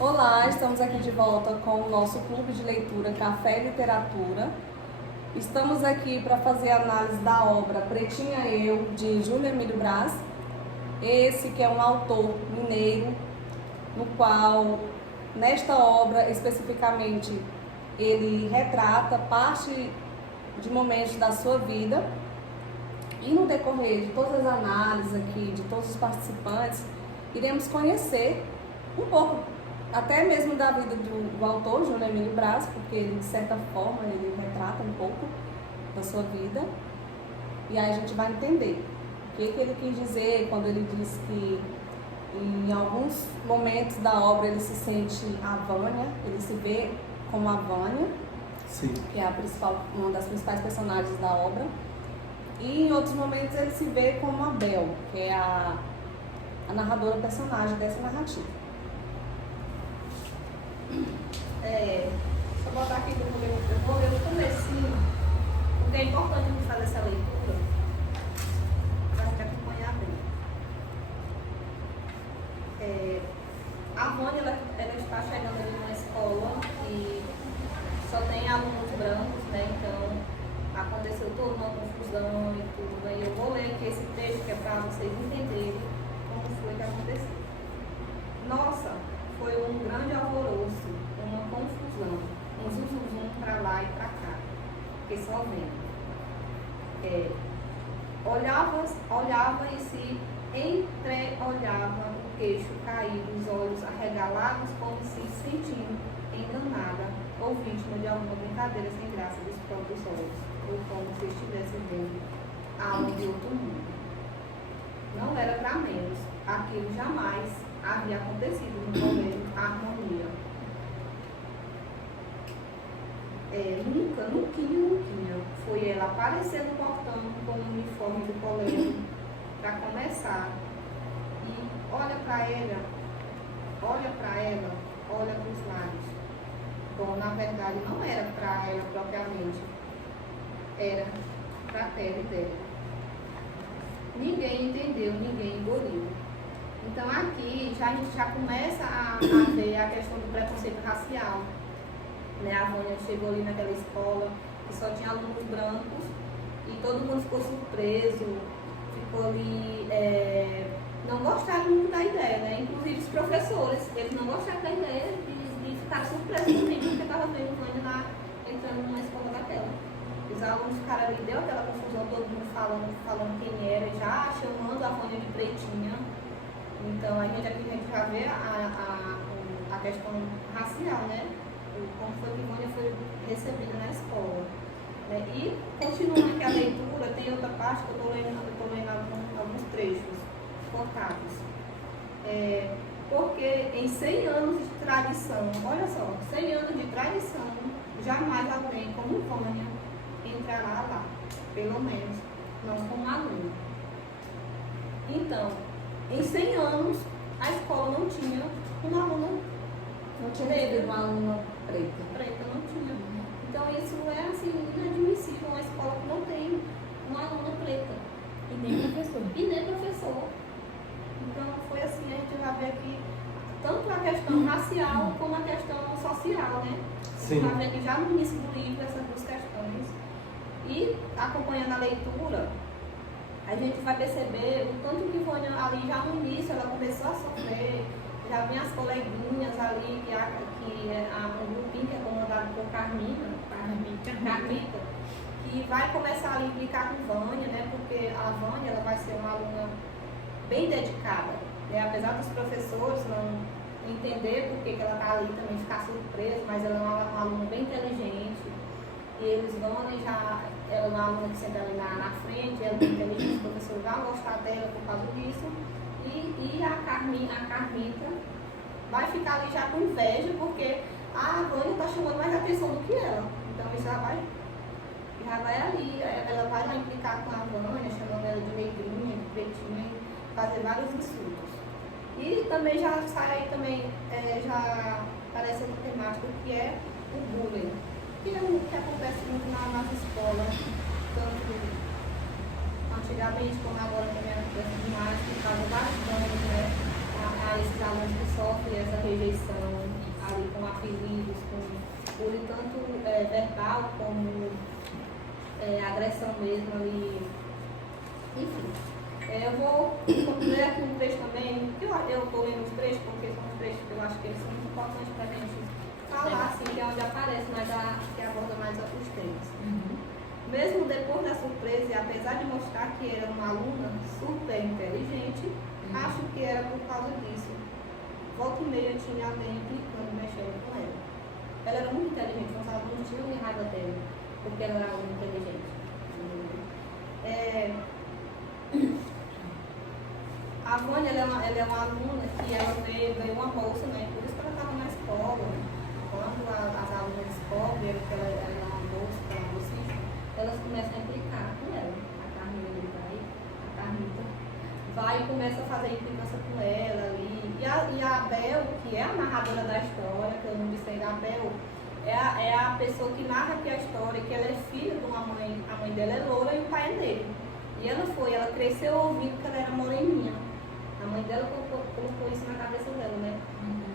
Olá, estamos aqui de volta com o nosso clube de leitura Café e Literatura. Estamos aqui para fazer a análise da obra Pretinha Eu, de Júlio Emílio Braz. Esse que é um autor mineiro, no qual, nesta obra especificamente, ele retrata parte de momentos da sua vida. E no decorrer de todas as análises aqui, de todos os participantes, iremos conhecer um pouco até mesmo da vida do autor, Júlio Emílio Braz, porque ele, de certa forma, ele retrata um pouco da sua vida. E aí a gente vai entender o que ele quis dizer quando ele disse que em alguns momentos da obra ele se sente a Vânia, ele se vê como a Vânia, Sim. que é uma das principais personagens da obra. E em outros momentos ele se vê como a Bel, que é a narradora personagem dessa narrativa. Só botar aqui que eu vou ler o comecinho, porque é importante a gente fazer essa leitura para a gente acompanhar bem. A Vânia ela está chegando ali numa escola e só tem alunos brancos, né? Então aconteceu toda uma confusão e tudo. Aí eu vou ler aqui esse texto que é para vocês entenderem como foi que aconteceu. Nossa, foi um grande alvoroço, uma confusão, um zum para lá e para cá. Fiquei só vendo. Olhava e se entreolhava, o queixo caído, os olhos arregalados, como se sentindo enganada ou vítima de alguma brincadeira sem graça dos próprios olhos, ou como se estivesse vendo algo de outro mundo. Não era para menos, aquilo jamais havia acontecido no colégio Harmonia. Nunca foi ela aparecer no portão com o uniforme do colégio para começar. E olha para ela, olha para os lados. Bom, na verdade não era para ela propriamente, era para a pele dela. Ninguém entendeu, ninguém engoliu. Então aqui a gente já começa a ver a questão do preconceito racial. Né? A Vânia chegou ali naquela escola que só tinha alunos brancos e todo mundo ficou surpreso, ficou ali, não gostaram muito da ideia, né? Inclusive os professores, eles não gostaram da ideia de ficar surpresos também, porque estava vendo Vânia entrando numa escola daquela. Os alunos ficaram ali, deu aquela confusão, todo mundo falando quem era, já chamando a Vânia de pretinha. Então a gente já vê a questão racial, né? Como foi que Vânia foi recebida na escola. Né? E continuando aqui a leitura, tem outra parte que eu estou lendo alguns trechos cortados. Porque em 100 anos de tradição, olha só, 100 anos de tradição, jamais alguém como Vânia entrará lá, pelo menos não como aluno. Então, em 100 anos, a escola não tinha um aluno. Não tinha tido uma aluna preta. Preta, não tinha. Então isso é assim, inadmissível, uma escola que não tem uma aluna preta. E nem professor. E nem professor. Então foi assim, a gente vai ver aqui tanto a questão racial como a questão social, né? Sim. A gente vai ver aqui já no início do livro essas duas questões. E acompanhando a leitura, a gente vai perceber o tanto que Vânia ali já no início ela começou a sofrer. Já vinha as coleguinhas ali, que um grupinho que é comandado por Carmita, que vai começar a implicar com Vânia, né? Porque a Vânia ela vai ser uma aluna bem dedicada. Né? Apesar dos professores não entender por que ela está ali também, ficar surpresa, mas ela é uma aluna bem inteligente. E eles vão, ela é uma aluna que senta ali na frente, ela é inteligente, os professores vão gostar dela por causa disso. E a Carmita vai ficar ali já com inveja, porque a Vânia está chamando mais atenção do que ela. Então isso já vai ali, ela vai lá implicar com a Vânia, chamando ela de negrinha, de pretinha, e fazer vários insultos. E também já sai, já aparece outra temática que é o bullying, que acontece muito na nossa escola, tanto antigamente como agora também acontece demais, por causa das vários danos, né, a esses alunos que sofrem essa rejeição verbal, como agressão mesmo ali. Enfim, eu vou ler aqui um trecho também, que eu estou lendo os trechos porque são os trechos que eu acho que eles são muito importantes para a gente falar, assim, que é onde aparece, mas que aborda mais os temas. Mesmo depois da surpresa e apesar de mostrar que era uma aluna super inteligente, acho que era por causa disso. Volta e meia tinha alguém implicando, mexendo com ela. Ela era muito inteligente, os alunos tinham raiva dela, porque ela era muito inteligente. A Vânia, ela é uma aluna que ela ganhou uma bolsa, né? Por isso que ela estava na escola. Quando as alunas descobrem que ela é uma bolsa, que ela é uma bolsista, elas começam a implicar com ela. A Carmita vai e começa a fazer implicância com ela ali. E a Bel, que é a narradora da história, que eu não disse ainda, a Bel é a pessoa que narra aqui a história, que ela é filha de uma mãe, a mãe dela é loura e o pai é negro. E ela cresceu ouvindo que ela era moreninha. A mãe dela colocou isso na cabeça dela, né?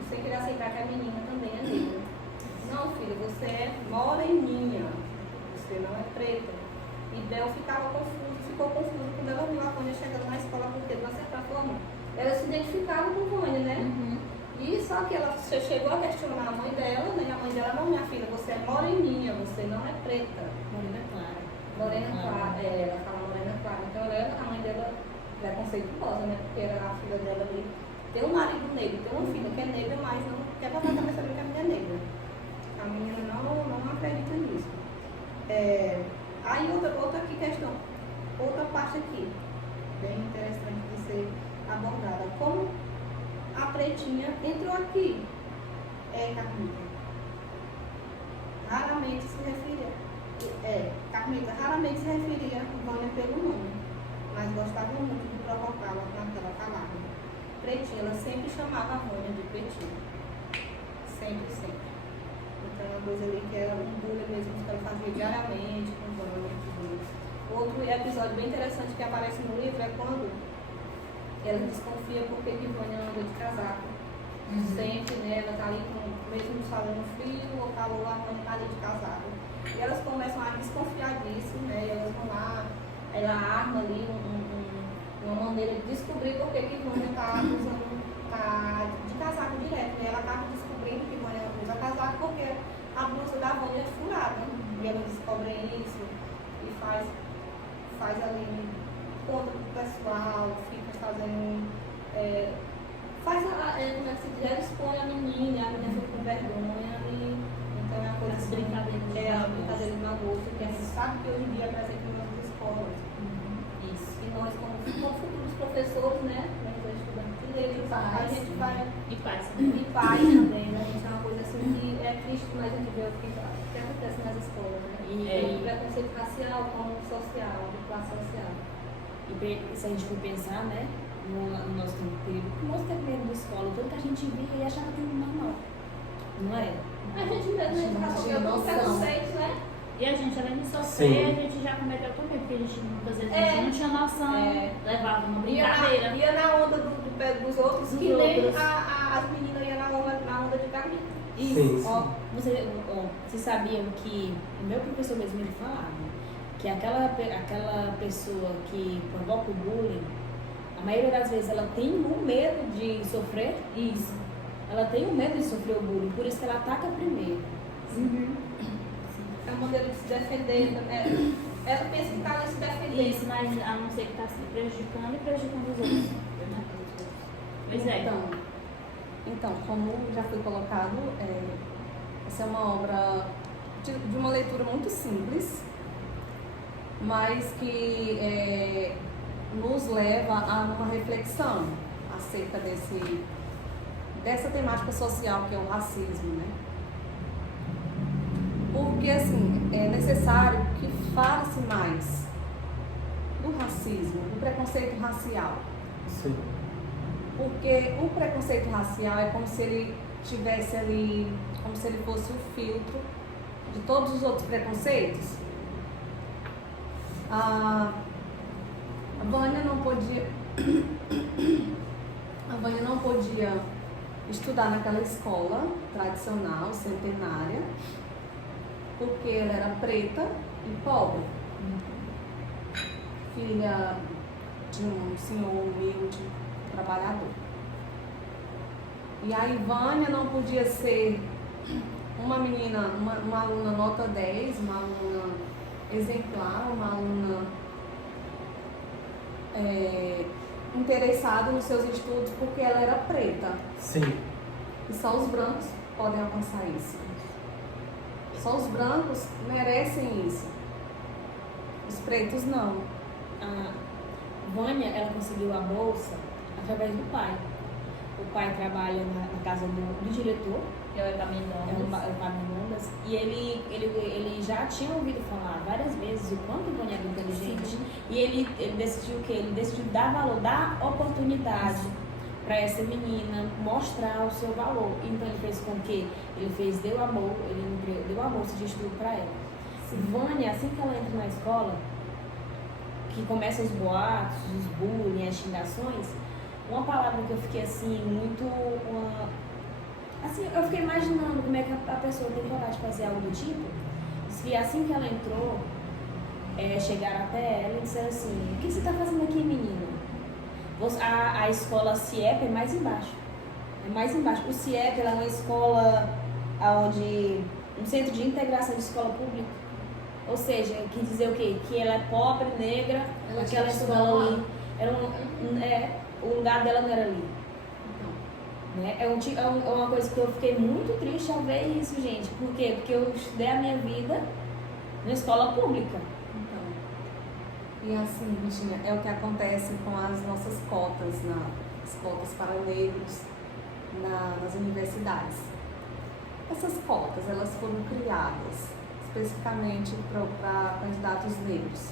Sem querer aceitar que a menina também é negra. Não, filha, você é moreninha, você não é preta. E Bel ficou confusa quando ela viu a Vânia chegando na escola, porque, de uma certa forma, ela se identificava com Vânia, né? E só que ela chegou a questionar a mãe dela, né? A mãe dela, não, minha filha, você é moreninha, você não é preta. Morena clara. Morena clara, ela fala morena clara. Então a mãe dela é preconceituosa, né? Porque era a filha dela ali. Tem um marido negro, tem uma filha que é negra, mas não quer botar na cabeça dela que a menina é negra. A menina não acredita nisso. Aí outra aqui questão, outra parte aqui, bem interessante de ser abordada. Como a pretinha entrou aqui, Carmita. Raramente se referia a Vânia pelo nome, mas gostava muito de provocá-la naquela palavra. Pretinha, ela sempre chamava a Vânia de Pretinha. Sempre. Então, uma coisa ali que era um bullying mesmo que ela fazia diariamente com Vânia. Outro episódio bem interessante que aparece no livro é quando ela desconfia porque que Vânia anda de casaco. Sempre, né? Ela tá ali mesmo falando frio ou calor, a Vânia tá ali de casaco. E elas começam a desconfiar disso, né? E elas vão lá, ela arma ali uma maneira de descobrir por que Vânia tá de casaco direto, né? Ela acaba descobrindo que Vânia usa casaco porque a blusa da Vânia é furada. E elas descobrem isso e faz ali conta pro pessoal, fica fazendo. Como é que se diz? Ela expõe a menina fica com vergonha e então é uma coisa As brincadeiras de mau gosto, que a gente sabe que hoje em dia é presente nas escolas. Isso. E nós, como futuros professores, né? Estudantes de letras, a gente vai. E pais. E pais também, né? Isso é uma coisa assim que é triste, mas a gente vê o que acontece nas escolas, né? E preconceito racial como social, de classe social. E se a gente for pensar, né? No nosso período, no nosso tempo de escola, tudo que a gente via e achava que era normal. Não é? A gente mesmo na educação tem alguns preconceitos, né? E a gente, além de sofrer, a gente já cometeu também, porque a gente muitas vezes a gente não tinha noção, levava uma brincadeira. Ia na onda do pé dos outros, Dos que nem outros. as meninas iam na onda de Carmita. Isso. Sim. Vocês sabiam que o meu professor mesmo ele falava que aquela pessoa que provoca o bullying, a maioria das vezes ela tem um medo de sofrer isso. Ela tem um medo de sofrer o bullying, por isso que ela ataca primeiro. É uma maneira de se defender, né? Ela pensa que está ali se defendendo. Isso, mas a não ser que está se prejudicando e prejudicando os outros. Pois é. Então, como já foi colocado, essa é uma obra de uma leitura muito simples, mas que nos leva a uma reflexão acerca dessa temática social que é o racismo, né? Porque, assim, é necessário que fale-se mais do racismo, do preconceito racial. Sim. Porque o preconceito racial é como se ele tivesse ali, como se ele fosse o filtro de todos os outros preconceitos. A Vânia não podia estudar naquela escola tradicional, centenária, porque ela era preta e pobre. Filha de um senhor humilde, trabalhador. E a Ivânia não podia ser uma menina, uma aluna nota 10, uma aluna exemplar, uma aluna interessada nos seus estudos, porque ela era preta. Sim. E só os brancos podem alcançar isso. Só os brancos merecem isso. Os pretos não. A Vânia, ela conseguiu a bolsa através do pai. O pai trabalha na casa do diretor, que é o Epaminondas, e ele já tinha ouvido falar várias vezes o quanto o Vânia era inteligente. Sim. E ele decidiu o quê? Ele decidiu dar valor, dar oportunidade para essa menina mostrar o seu valor. Então ele fez com que deu a bolsa de estudo para ela. Vânia, assim que ela entra na escola, que começam os boatos, os bullying, as xingações, uma palavra que eu fiquei assim, eu fiquei imaginando como é que a pessoa tem coragem de fazer algo do tipo. Diz que assim que ela entrou, chegaram até ela e disseram assim: o que você está fazendo aqui, menina? A escola CIEP é mais embaixo. O CIEP é uma escola um centro de integração de escola pública. Ou seja, quer dizer o quê? Que ela é pobre, negra, aquela escola ali. O lugar dela não era ali. Né? É uma coisa que eu fiquei muito triste ao ver isso, gente. Por quê? Porque eu estudei a minha vida na escola pública. Então, e assim, Virginia, é o que acontece com as nossas cotas, as cotas para negros nas universidades. Essas cotas, elas foram criadas especificamente para candidatos negros.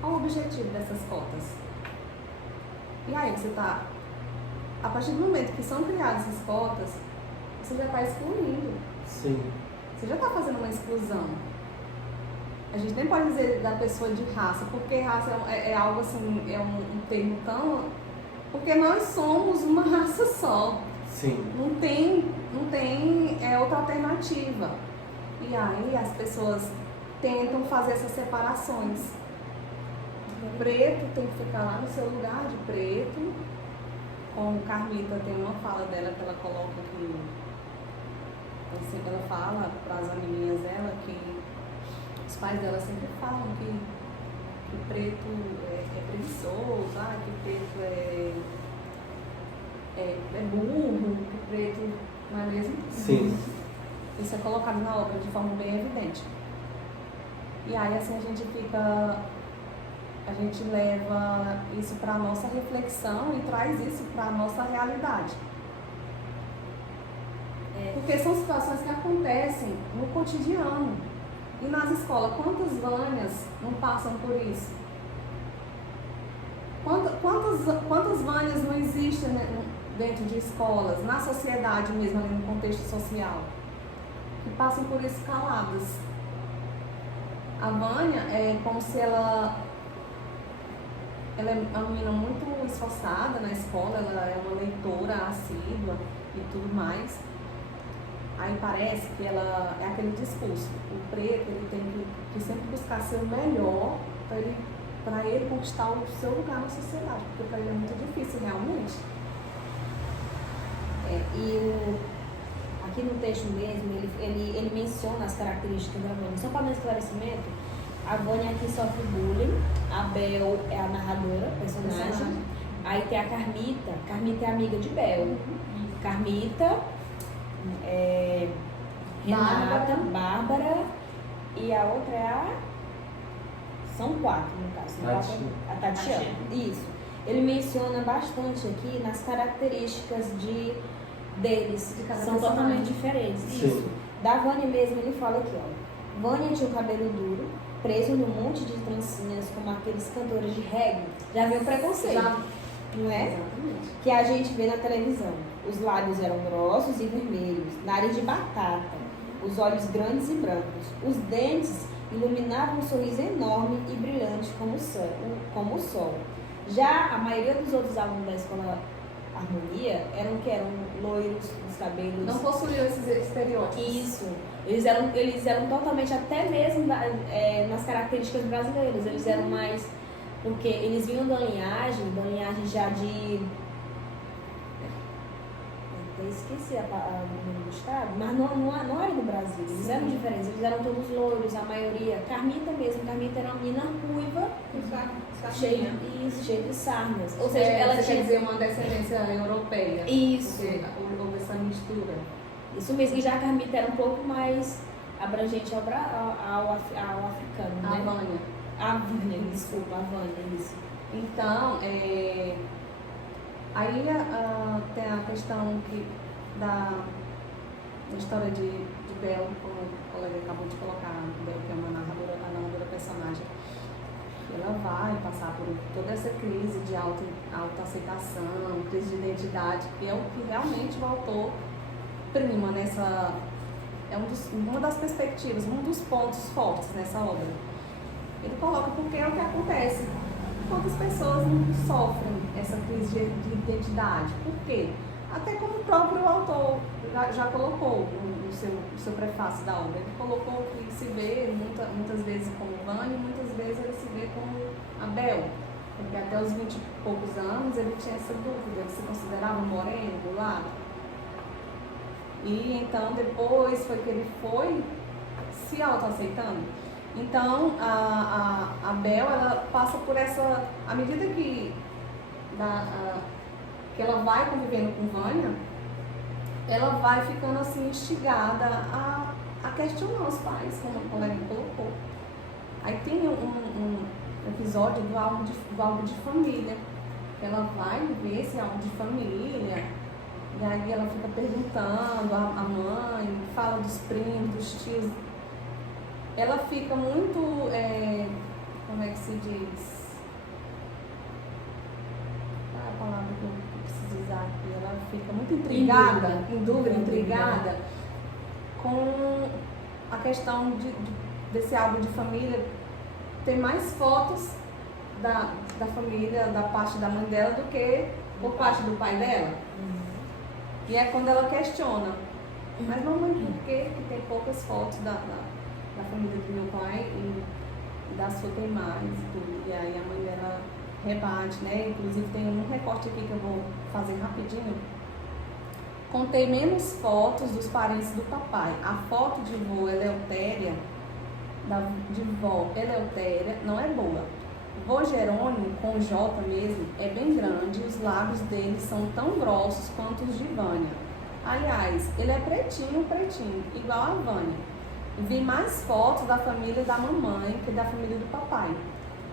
Qual o objetivo dessas cotas? E aí você está, a partir do momento que são criadas essas cotas, você já está excluindo. Sim. Você já está fazendo uma exclusão. A gente nem pode dizer da pessoa de raça, porque raça é algo assim, é um termo tão... Porque nós somos uma raça só. Sim. Não tem outra alternativa. E aí as pessoas tentam fazer essas separações. O preto tem que ficar lá no seu lugar de preto. Como Carmita tem uma fala dela que ela coloca que ela fala para as amiguinhas dela que os pais dela sempre falam que preto é preguiçoso, que preto é burro, que preto não é mesmo? Sim. Isso é colocado na obra de forma bem evidente. E aí assim a gente leva isso para a nossa reflexão e traz isso para a nossa realidade. Porque são situações que acontecem no cotidiano. E nas escolas, quantas Vânias não passam por isso? Quantas Vânias não existem dentro de escolas, na sociedade mesmo, ali no contexto social, que passam por isso caladas? A Vânia é como se ela é uma menina muito esforçada na escola, ela é uma leitora assídua e tudo mais. Aí parece que ela é aquele discurso, o preto ele tem que sempre buscar ser o melhor para ele conquistar o seu lugar na sociedade, porque para ele é muito difícil realmente. Aqui no texto mesmo, ele menciona as características da Vânia. Só para dar um esclarecimento, a Vânia aqui sofre bullying, a Bel é a narradora, personagem. Aí tem a Carmita é amiga de Bel. Carmita, Renata, Bárbara e a outra é são 4 no caso. A Tatiana. Isso. Ele menciona bastante aqui nas características deles, que são totalmente diferentes. Sim. Isso. Da Vânia mesmo, ele fala aqui, ó. Vânia tinha o cabelo duro, preso num monte de trancinhas, como aqueles cantores de reggae. Já viu o preconceito? Já. Não é? Exatamente. Que a gente vê na televisão. Os lábios eram grossos e vermelhos, nariz de batata, os olhos grandes e brancos. Os dentes iluminavam um sorriso enorme e brilhante como o sol. Já a maioria dos outros alunos da escola harmonia eram que eram loiros, os cabelos. Não possuíam esses estereótipos. Isso. Eles eram totalmente, até mesmo nas características brasileiras. Eles eram mais. Porque eles vinham da linhagem já de. Eu esqueci o nome do estado, mas não era do Brasil. Eles eram diferentes. Eles eram todos loiros, a maioria. Carmita mesmo. Carmita era uma menina ruiva, cheia de sarnas. Ou seja, ela Você tinha. quer dizer uma descendência europeia. Isso. Porque houve essa mistura. Isso mesmo, e já a Carmita era um pouco mais abrangente ao africano, A né? Vânia. A Vânia, desculpa, a Vânia, isso. Então, aí tem a questão da história de Bel, como o colega acabou de colocar, Bel, que é uma narradora personagem. Ela vai passar por toda essa crise de autoaceitação, crise de identidade, que é o que realmente o autor prima nessa. Uma das perspectivas, um dos pontos fortes nessa obra. Ele coloca porque é o que acontece. Quantas pessoas não sofrem essa crise de identidade? Por quê? Até como o próprio autor já colocou no seu prefácio da obra. Ele colocou que se vê muitas vezes como Vânia, muitas vezes ele se vê como Abel. Porque até os 20 e poucos anos ele tinha essa dúvida, ele se considerava moreno, mulato. E então depois foi que ele foi se autoaceitando. Então a Bel, ela passa por essa, à medida que ela vai convivendo com Vânia, ela vai ficando assim instigada a questionar os pais, como o colega colocou. Aí tem um episódio do álbum de família. Ela vai ver esse álbum de família. E aí ela fica perguntando a mãe, fala dos primos, dos tios. Ela fica muito, como é que se diz? Qual é a palavra que eu preciso usar aqui? Ela fica muito intrigada com a questão desse álbum de família ter mais fotos da família, da parte da mãe dela, do que por parte do pai dela. E é quando ela questiona, mas mamãe, por que tem poucas fotos da família do meu pai e da sua tem mais e tudo? E aí a mãe dela rebate, né? Inclusive tem um recorte aqui que eu vou fazer rapidinho. Contei menos fotos dos parentes do papai. A foto de vó Eleutéria, de vó Eleutéria, não é boa. Vô Jerônimo, com J mesmo, é bem grande e os lábios dele são tão grossos quanto os de Vânia. Aliás, ele é pretinho, igual a Vânia. Vi mais fotos da família da mamãe que da família do papai.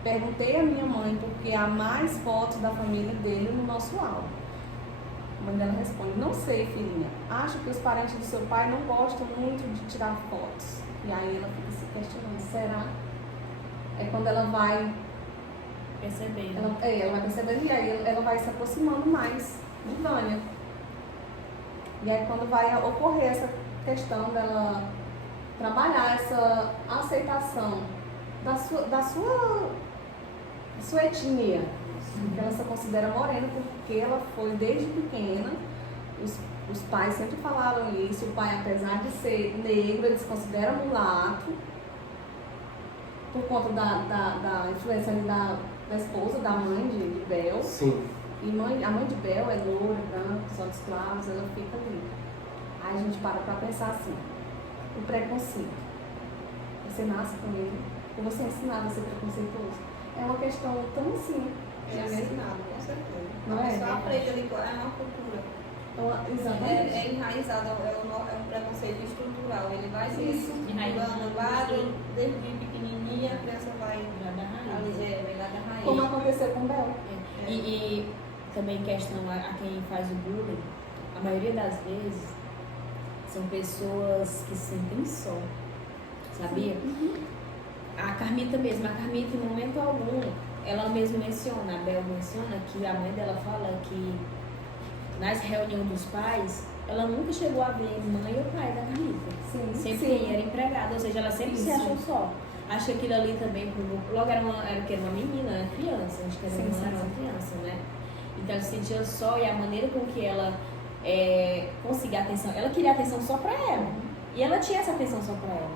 Perguntei à minha mãe porque há mais fotos da família dele no nosso álbum. A mãe dela responde, não sei, filhinha. Acho que os parentes do seu pai não gostam muito de tirar fotos. E aí ela fica se questionando, será? É quando ela vai percebendo. Ela vai percebendo e aí ela vai se aproximando mais de Vânia. E aí quando vai ocorrer essa questão dela trabalhar essa aceitação da sua etnia, que ela se considera morena porque ela foi desde pequena, os pais sempre falaram isso, o pai, apesar de ser negro, ele se considera mulato, por conta da influência da esposa, da mãe de Bel. Sim. E a mãe de Bel é loura, branca, os olhos claros, ela fica ali. Aí a gente para pensar assim, o preconceito. Você nasce com ele, ou você é ensinado a ser preconceituoso? É uma questão tão assim. É ensinado, com certeza. Não é? Só aprende ali, é uma cultura. Exatamente. É enraizado, é um preconceito estrutural. Ele vai se Isso. estruturando lá, desde pequenininha, a criança vai Já da raiz. vai lá da raiz. Como aconteceu com Bel. E também questão a quem faz o bullying, a maioria das vezes são pessoas que se sentem só, sabia? A Carmita em momento algum, ela mesma menciona, a Bel menciona que a mãe dela fala que nas reuniões dos pais, ela nunca chegou a ver mãe ou pai da Carmita. Sempre era empregada, ou seja, ela sempre se achou só. Acho que aquilo ali também, logo era uma menina, era criança, acho que era uma criança, né? Então ela se sentia só, e a maneira com que ela conseguia atenção, ela queria atenção só para ela. E ela tinha essa atenção só para ela.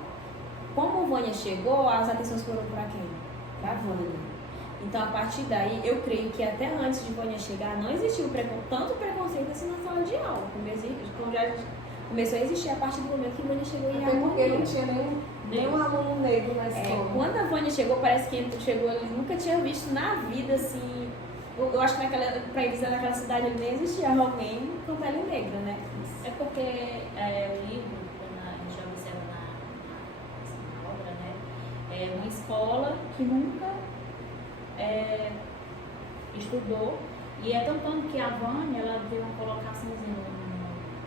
Como Vânia chegou, as atenções foram para quem? Para Vânia. Então, a partir daí, eu creio que até antes de Vânia chegar, não existiu tanto preconceito assim na sala de aula. Começou a existir a partir do momento que Vânia chegou em Até porque harmonia. não tinha nenhum aluno negro na escola. Quando a Vânia chegou, parece que ele chegou, ele nunca tinha visto na vida, assim... Eu acho que pra eles, naquela cidade, ele nem existia alguém com pele negra, né? É porque o livro, quando a gente observa na obra, né, é uma escola que nunca estudou, e é tanto que a Vânia, ela deu uma colocaçãozinha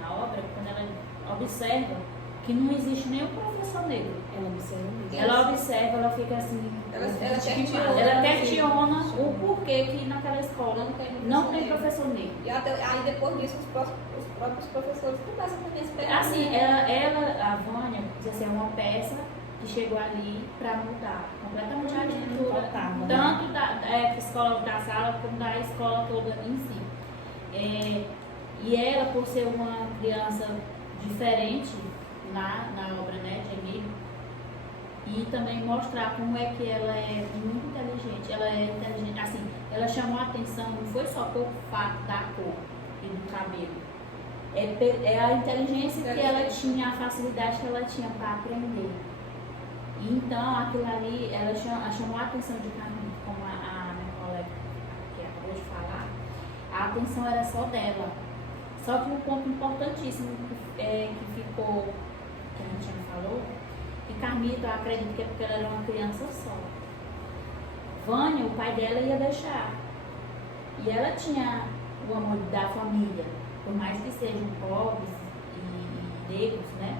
na obra, quando ela observa que não existe nenhum professor negro. Ela observa mesmo. Ela observa, ela fica assim, Ela questiona o porquê que naquela escola não tem professor negro. E aí depois disso os próprios professores começam também a se pegar. Assim, a Vânia, diz assim, é uma peça que chegou ali para mudar completamente a estrutura, Faltava, tanto da escola da sala como da escola toda em si. E ela, por ser uma criança diferente na obra, né, de Emílio, e também mostrar como é que ela é muito inteligente. Ela é inteligente, assim, ela chamou a atenção, não foi só pelo fato da cor e do cabelo. É a inteligência que ela tinha, a facilidade que ela tinha para aprender. E então, aquilo ali, ela chamou a atenção de Carmen, como a minha colega que acabou de falar, a atenção era só dela. Só que um ponto importantíssimo que ficou, que a gente já falou, que Carmita, eu acredito que é porque ela era uma criança só. Vânia, o pai dela ia deixar. E ela tinha o amor da família, por mais que sejam pobres e negros, né?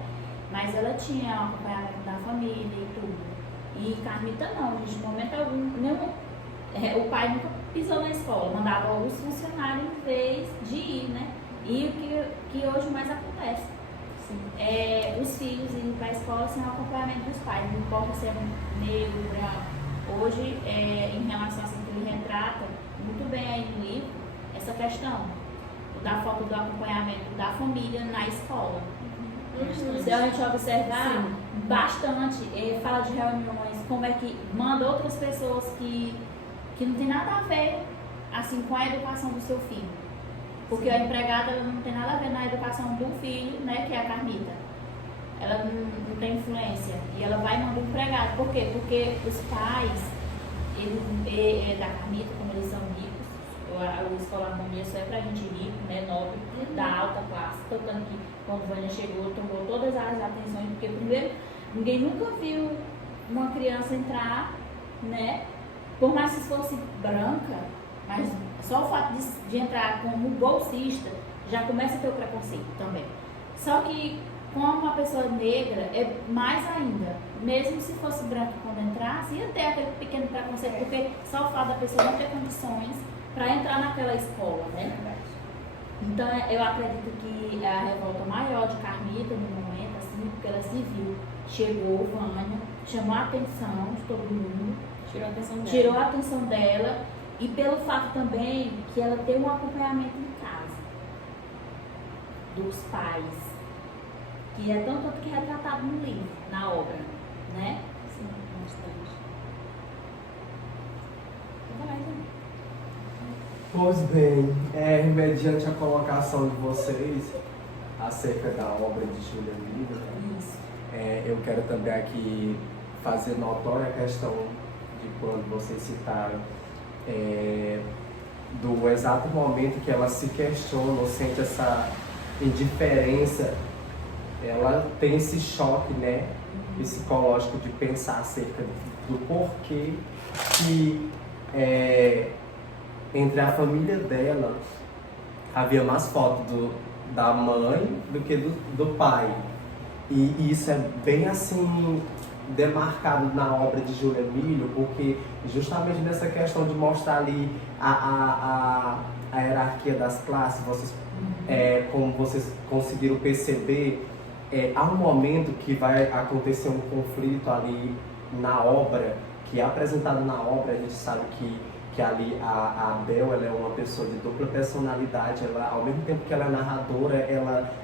Mas ela tinha o acompanhamento da família e tudo. E Carmita não, gente, de momento algum, o pai nunca pisou na escola, mandava os funcionários em vez de ir, né? E o que hoje mais acontece. Os filhos indo para a escola sem o acompanhamento dos pais, não importa se é negro, branco. Hoje, em relação a isso que ele retrata, muito bem aí no livro, essa questão da falta do acompanhamento da família na escola. Se a gente observar bastante, fala de reuniões, como é que manda outras pessoas que não tem nada a ver assim, com a educação do seu filho. Porque a empregada ela não tem nada a ver na educação do filho, né, que é a Carmita. Ela não tem influência. E ela vai mandar o empregado. Por quê? Porque os pais da Carmita, como eles são ricos, a escola harmonia só é pra gente rico, né, nobre, da alta classe. Tanto que quando Vânia chegou, tomou todas as atenções, porque primeiro, ninguém nunca viu uma criança entrar, né, por mais que fosse branca, mas só o fato de entrar como bolsista já começa a ter o preconceito também. Só que com uma pessoa negra é mais ainda. Mesmo se fosse branca quando entrasse, ia ter aquele pequeno preconceito, porque só o fato da pessoa não ter condições para entrar naquela escola, né? Então eu acredito que a revolta maior de Carmita no momento, assim, porque ela se viu, chegou, Vânia, chamou a atenção de todo mundo, tirou a atenção dela. E pelo fato também que ela tem um acompanhamento em casa, dos pais, que é tanto que é retratado no livro, na obra, né? Sim, bastante. Pois bem, mediante a colocação de vocês acerca da obra de Júlia Miller, eu quero também aqui fazer notória a questão de quando vocês citaram do exato momento que ela se questiona ou sente essa indiferença, ela tem esse choque, né, psicológico de pensar acerca do porquê que entre a família dela havia mais foto da mãe do que do pai. E isso é bem assim demarcado na obra de Júlia Emílio, porque justamente nessa questão de mostrar ali a hierarquia das classes, como vocês conseguiram perceber, há um momento que vai acontecer um conflito ali na obra, que é apresentado na obra, a gente sabe que que ali a Bel, ela é uma pessoa de dupla personalidade, ela, ao mesmo tempo que ela é narradora,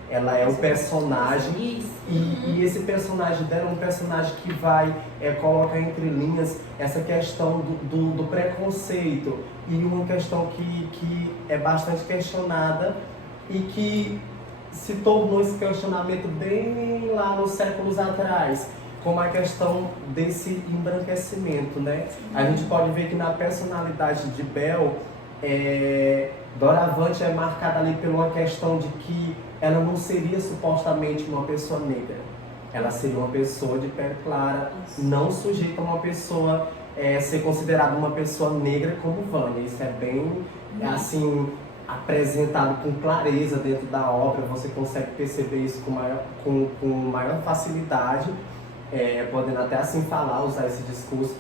ela é o personagem. E esse personagem dela é um personagem que vai colocar entre linhas essa questão do preconceito e uma questão que é bastante questionada e que se tornou esse questionamento bem lá nos séculos atrás, como a questão desse embranquecimento, né? A gente pode ver que na personalidade de Bel, Doravante é marcada ali por uma questão de que ela não seria supostamente uma pessoa negra. Ela seria uma pessoa de pele clara, não sujeita a uma pessoa ser considerada uma pessoa negra como Vânia. Isso é bem, assim, apresentado com clareza dentro da obra. Você consegue perceber isso com maior facilidade. Podendo até assim falar, usar esse discurso.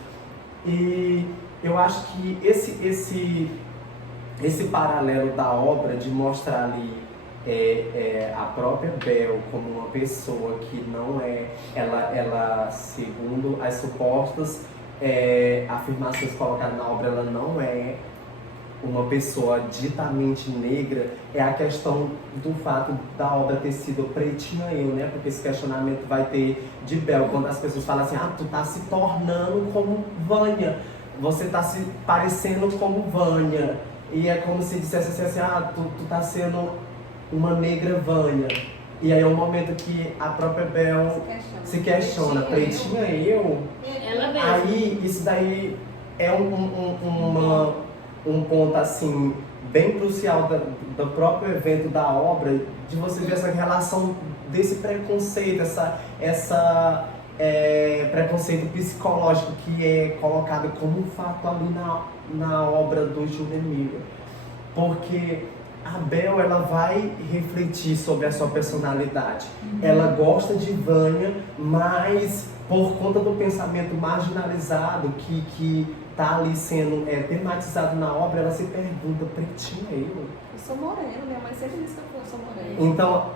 E eu acho que esse paralelo da obra de mostrar ali a própria Bel como uma pessoa que não ela segundo as supostas afirmações colocadas na obra, ela não é uma pessoa ditamente negra, é a questão do fato da obra ter sido pretinha eu, né? Porque esse questionamento vai ter de Bel, quando as pessoas falam assim, tu tá se tornando como Vânia, você tá se parecendo como Vânia, e é como se dissesse assim, tu tá sendo uma negra Vânia, e aí é o momento que a própria Bel se questiona, pretinha eu? Ela mesma. Aí isso daí é um ponto assim bem crucial do próprio evento da obra, de você ver essa relação desse preconceito, essa preconceito psicológico que é colocado como um fato ali na obra do Júlio Emílio, porque a Bel, ela vai refletir sobre a sua personalidade. Ela gosta de Vânia, mas por conta do pensamento marginalizado que tá ali sendo tematizado na obra, ela se pergunta, pretinha eu? Eu sou morena, minha mãe sempre disse que eu sou morena. Então,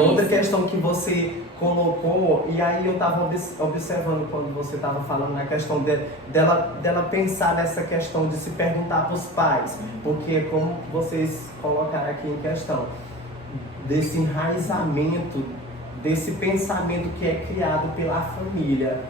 outra questão que você colocou, e aí eu estava observando quando você estava falando na questão dela pensar nessa questão de se perguntar para os pais, porque como vocês colocaram aqui em questão, desse enraizamento, desse pensamento que é criado pela família,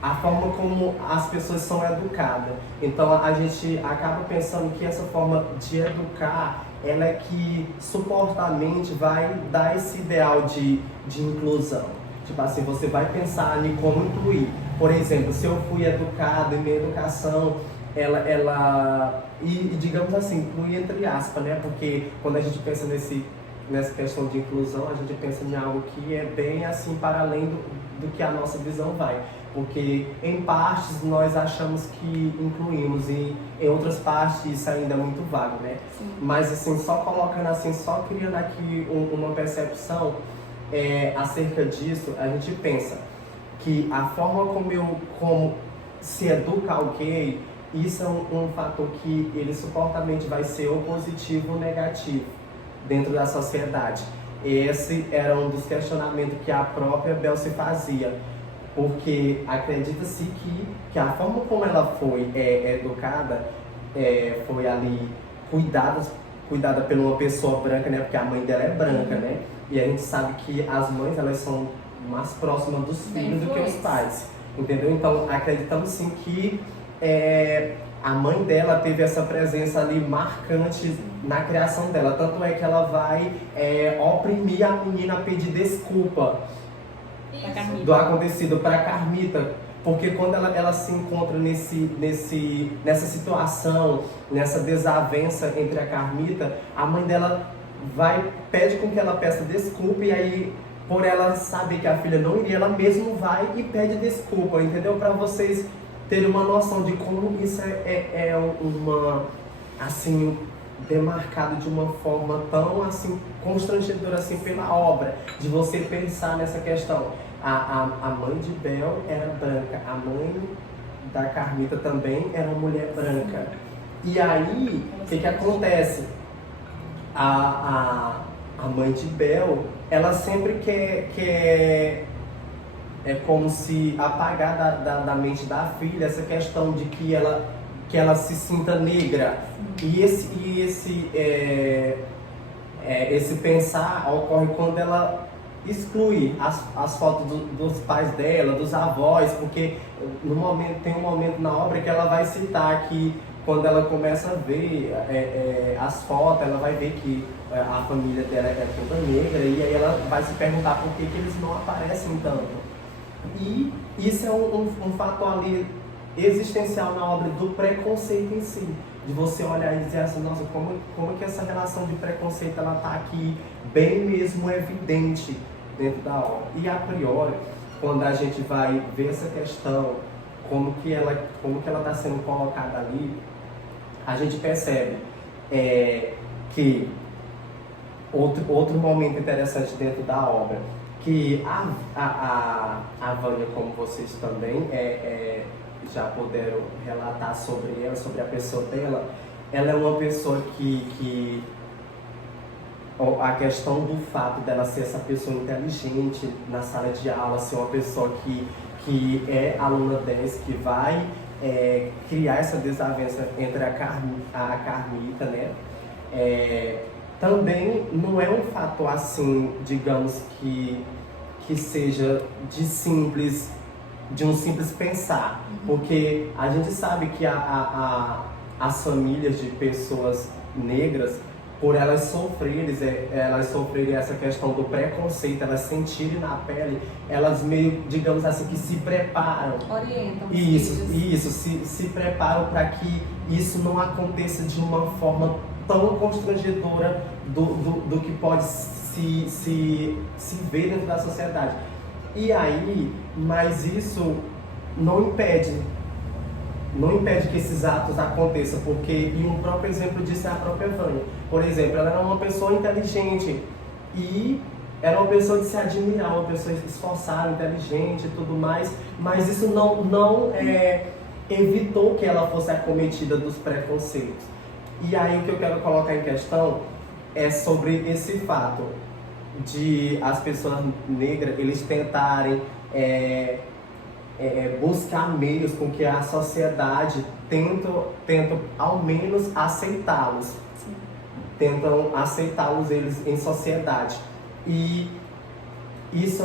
a forma como as pessoas são educadas. Então a gente acaba pensando que essa forma de educar, ela é que supostamente vai dar esse ideal de inclusão. Tipo assim, você vai pensar em como incluir. Por exemplo, se eu fui educado e minha educação, e digamos assim, incluir entre aspas, né? Porque quando a gente pensa nessa questão de inclusão, a gente pensa em algo que é bem assim para além do que a nossa visão vai. Porque em partes nós achamos que incluímos e em outras partes isso ainda é muito vago, né? Sim. Mas assim, só colocando assim, só criando aqui uma percepção acerca disso, a gente pensa que a forma como se educa alguém, isso é um fator que ele supostamente vai ser ou positivo ou negativo dentro da sociedade. Esse era um dos questionamentos que a própria Bel se fazia. Porque acredita-se que a forma como ela foi educada foi ali cuidada por uma pessoa branca, né? Porque a mãe dela é branca, né? E a gente sabe que as mães, elas são mais próximas dos filhos do que os pais, entendeu? Então acreditamos sim que a mãe dela teve essa presença ali marcante na criação dela, tanto é que ela vai oprimir a menina a pedir desculpa do acontecido para Carmita, porque quando ela se encontra nessa situação, nessa desavença entre a Carmita, a mãe dela pede com que ela peça desculpa, e aí por ela saber que a filha não iria, ela mesmo vai e pede desculpa, entendeu? Para vocês terem uma noção de como isso assim, demarcado de uma forma tão assim constrangedora assim pela obra, de você pensar nessa questão. A mãe de Bel era branca, a mãe da Carmita também era uma mulher branca. E aí, o que acontece? A mãe de Bel, ela sempre quer como se apagar da mente da filha essa questão de que ela que ela se sinta negra. E esse pensar ocorre quando ela exclui as fotos dos pais dela, dos avós, porque tem um momento na obra que ela vai citar que quando ela começa a ver as fotos, ela vai ver que a família dela é toda negra, e aí ela vai se perguntar por que eles não aparecem tanto. E isso é um fato ali existencial na obra do preconceito em si, de você olhar e dizer assim, nossa, como que essa relação de preconceito ela está aqui bem mesmo evidente dentro da obra. E a priori, quando a gente vai ver essa questão, como que ela está sendo colocada ali, a gente percebe que outro momento interessante dentro da obra, que a Vânia, como vocês também já puderam relatar sobre ela, sobre a pessoa dela, ela é uma pessoa que a questão do fato dela ser essa pessoa inteligente na sala de aula, ser uma pessoa que é aluna 10, que vai criar essa desavença entre a Carmita, né? Também não é um fato assim, digamos que seja de um simples pensar, porque a gente sabe que as famílias de pessoas negras, por elas sofrerem essa questão do preconceito, elas sentirem na pele, elas meio, digamos assim, que se preparam. Orientam. Isso, se preparam para que isso não aconteça de uma forma tão constrangedora do que pode se ver dentro da sociedade. E aí, mas isso não impede que esses atos aconteçam, porque, e um próprio exemplo disso é a própria Vânia. Por exemplo, ela era uma pessoa inteligente e era uma pessoa de se admirar, uma pessoa esforçada, inteligente e tudo mais, mas isso não evitou que ela fosse acometida dos preconceitos. E aí o que eu quero colocar em questão é sobre esse fato de as pessoas negras, eles tentarem buscar meios com que a sociedade tenta ao menos aceitá-los. Sim. Tentam aceitá-los eles em sociedade. E isso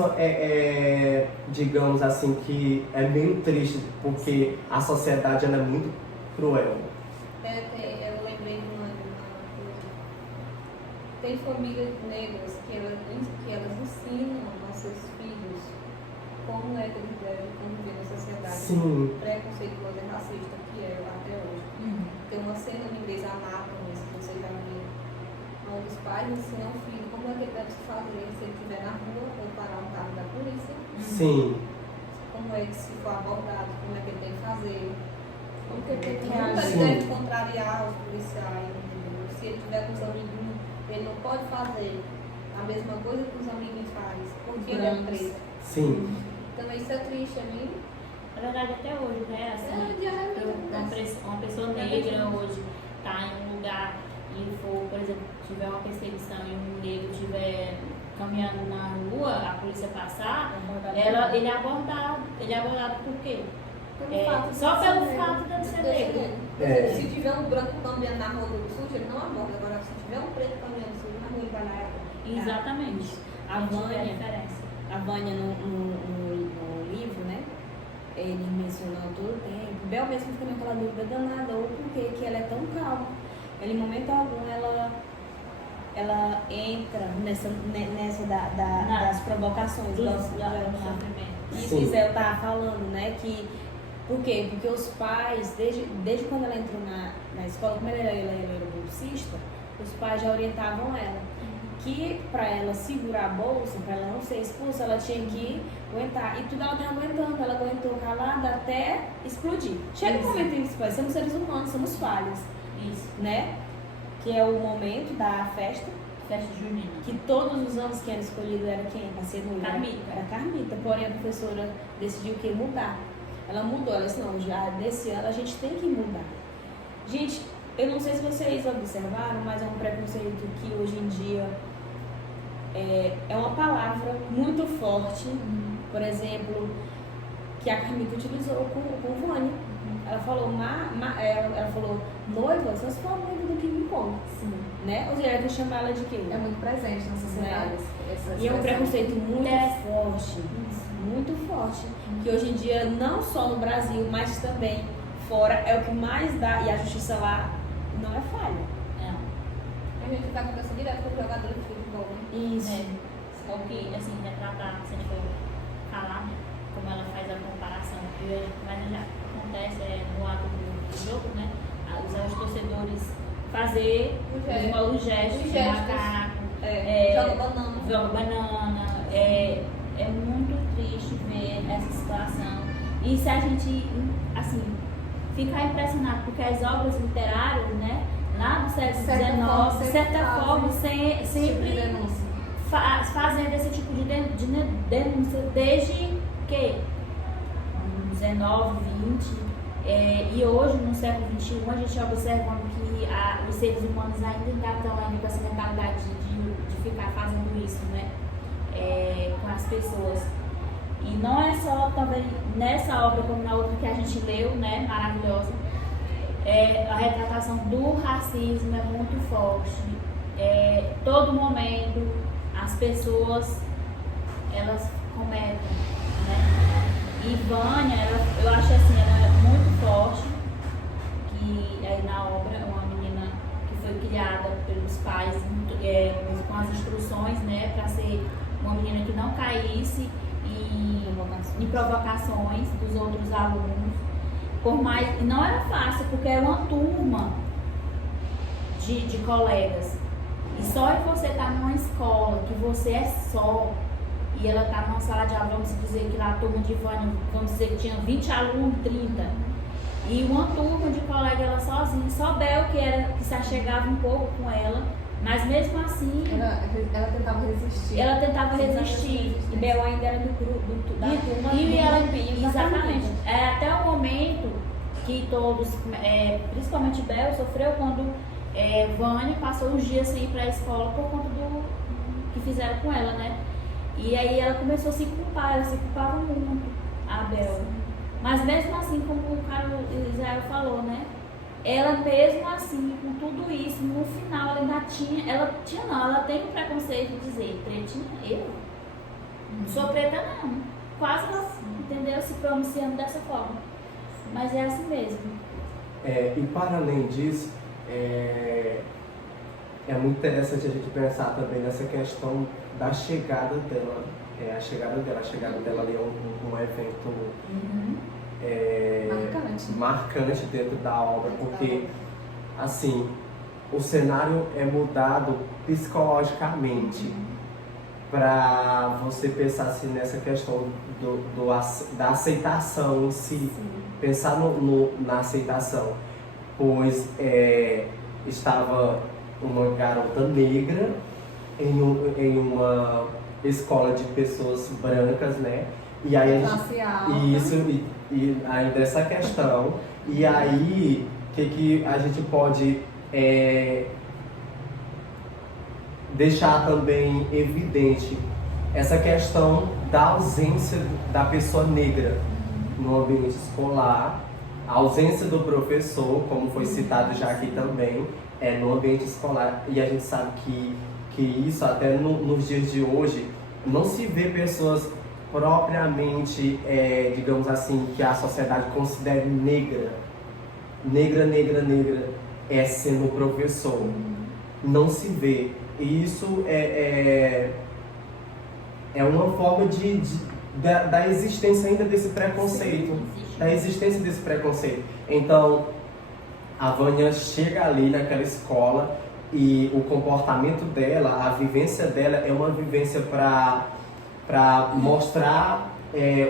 digamos assim, que é meio triste, porque a sociedade ela é muito cruel. Eu lembrei de uma tem famílias negras que elas ensinam aos seus filhos como é que eles devem conviver na sociedade. Sim. Preconceituosa e racista que é até hoje. Tem uma cena no Grey's Anatomy, se você já viu, onde os pais ensinam o filho como é que ele deve se fazer se ele estiver na rua ou parar um carro da polícia. Sim. Como é que se for abordado, como é que ele tem que fazer. Como que ele tem que Nunca ele reagir? deve contrariar os policiais, entendeu? Se ele tiver com os amiguinhos, ele não pode fazer a mesma coisa que os amiguinhos fazem, porque ele é preto. Sim. Então isso é triste, amigo. Na verdade, até hoje, né? Assim, uma pessoa negra hoje está em um lugar e for, por exemplo, tiver uma perseguição e um negro estiver caminhando na rua, a polícia passar, ele é abordado por quê? Só pelo fato de ser negro. Se tiver um branco caminhando na rua do sujo, ele não aborda. Agora, se tiver um preto caminhando sujo na rua, ele vai lá e aborda. Exatamente. A Vânia no livro, né? Ele mencionou todo o tempo. Bel mesmo fica naquela dúvida danada, ou por que ela é tão calma. Ela, em momento algum, ela entra nessa das provocações. Isso que Zé estava falando, né? Que, por quê? Porque os pais, desde quando ela entrou na escola, como ela era bolsista, os pais já orientavam ela. Que para ela segurar a bolsa, para ela não ser expulsa, ela tinha que aguentar. E tudo ela estava aguentando, ela aguentou calada até explodir. Chega um momento em que somos seres humanos, somos falhos. Isso. Né? Que é o momento da festa junina. que todos os anos quem era escolhido era quem? Para ser mulher? Carmita. Era Carmita. Porém, a professora decidiu que ia mudar. Ela mudou, ela disse, não, já desse ano a gente tem que mudar. Gente, eu não sei se vocês observaram, mas é um preconceito que hoje em dia é uma palavra muito forte. Por exemplo, que a Carmita utilizou com Vânia. Ela falou, ela falou, noiva, só se for a noiva do King Kong, Sim. né? Ou seja, que chama ela de quê? É muito presente na sociedade. Essa E é um expressão. preconceito muito forte, que hoje em dia, não só no Brasil, mas também fora, é o que mais dá, e a justiça lá não é falha. A gente tá conversando direto com o jogador de futebol, né? Isso. Só que, assim, retratar, se a gente for falar, né, como ela faz a comparação, mas já acontece no ato do jogo, né? Os torcedores fazer os gestos Os do gestos. macaco, Joga banana. joga banana. É muito triste ver essa situação. E se a gente, assim, ficar impressionado, porque as obras literárias, né, lá no século XIX, de certa forma, sempre denúncia. fazendo esse tipo de denúncia desde que? 19, 20. E hoje, no século XXI, a gente observando que os seres humanos ainda estão com essa mentalidade de ficar fazendo isso, né? Com as pessoas. E não é só também nessa obra como na outra que a gente leu, né? Maravilhosa. A retratação do racismo é muito forte. Todo momento as pessoas elas cometem, né? E Vânia, eu acho assim, ela é muito forte, que aí na obra é uma menina que foi criada pelos pais com as instruções, né, para ser uma menina que não caísse em provocações dos outros alunos. Por mais, não era fácil, porque era uma turma de colegas. E só de você estar numa escola, que você é só, e ela está numa sala de aula, vamos dizer que lá a turma de Vânia, vamos dizer que tinha 20 alunos, 30. E uma turma de colega, ela sozinha, só Bel que se achegava um pouco com ela, mas mesmo assim... Ela tentava resistir. Ela tentava resistir. E Bel ainda era do grupo da turma. E ela, grupinho, exatamente. Até o momento que todos, principalmente Bel, sofreu quando Vânia passou uns dias sem ir para a escola por conta do que fizeram com ela, né? E aí ela começou a se culpar, ela se culpava muito, a Bel. Mas mesmo assim, como o Carlos Israel falou, né? Ela mesmo assim, com tudo isso, no final ela ainda tinha, ela tem um preconceito de dizer, pretinha, eu? Não sou preta não. Quase não, entendeu? Se pronunciando dessa forma. Mas é assim mesmo. E para além disso, é muito interessante a gente pensar também nessa questão da chegada dela. A chegada dela ali é um evento marcante dentro da obra, porque assim, o cenário é mudado psicologicamente para você pensar assim, nessa questão da aceitação em si. Pensar na aceitação, pois estava uma garota negra em uma escola de pessoas brancas, né? E aí e ainda essa questão, e aí que a gente pode deixar também evidente essa questão da ausência da pessoa negra no ambiente escolar, a ausência do professor, como foi citado já aqui também, no ambiente escolar. E a gente sabe que isso, até nos dias de hoje, não se vê pessoas propriamente, digamos assim, que a sociedade considere negra, sendo professor. Não se vê. E isso é uma forma da existência ainda desse preconceito. Da existência desse preconceito. Então, a Vânia chega ali naquela escola e o comportamento dela, a vivência dela é uma vivência para mostrar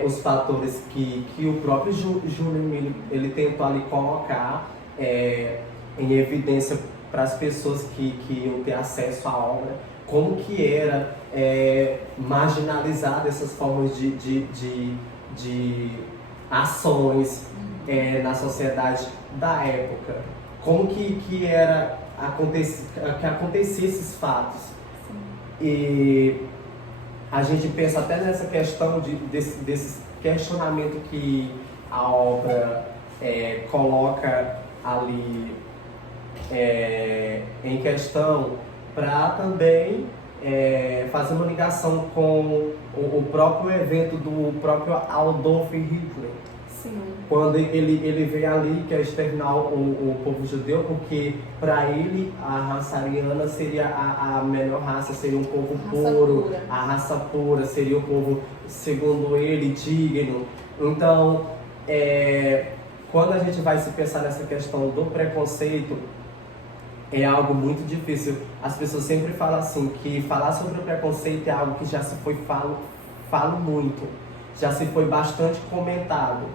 os fatores que o próprio Júlio ele tentou ali colocar em evidência para as pessoas que iam ter acesso à obra, como que era marginalizada essas formas de ações na sociedade da época, como que era que acontecia esses fatos. E a gente pensa até nessa questão desse questionamento que a obra coloca ali em questão para também fazer uma ligação com o próprio evento do próprio Adolf Hitler. Sim. Quando ele vê ali que é exterminar o povo judeu, porque para ele a raça ariana seria a melhor raça, seria um povo puro, a raça pura, seria o povo, segundo ele, digno. Então, quando a gente vai se pensar nessa questão do preconceito, é algo muito difícil. As pessoas sempre falam assim, que falar sobre o preconceito é algo que já se foi falo muito, já se foi bastante comentado,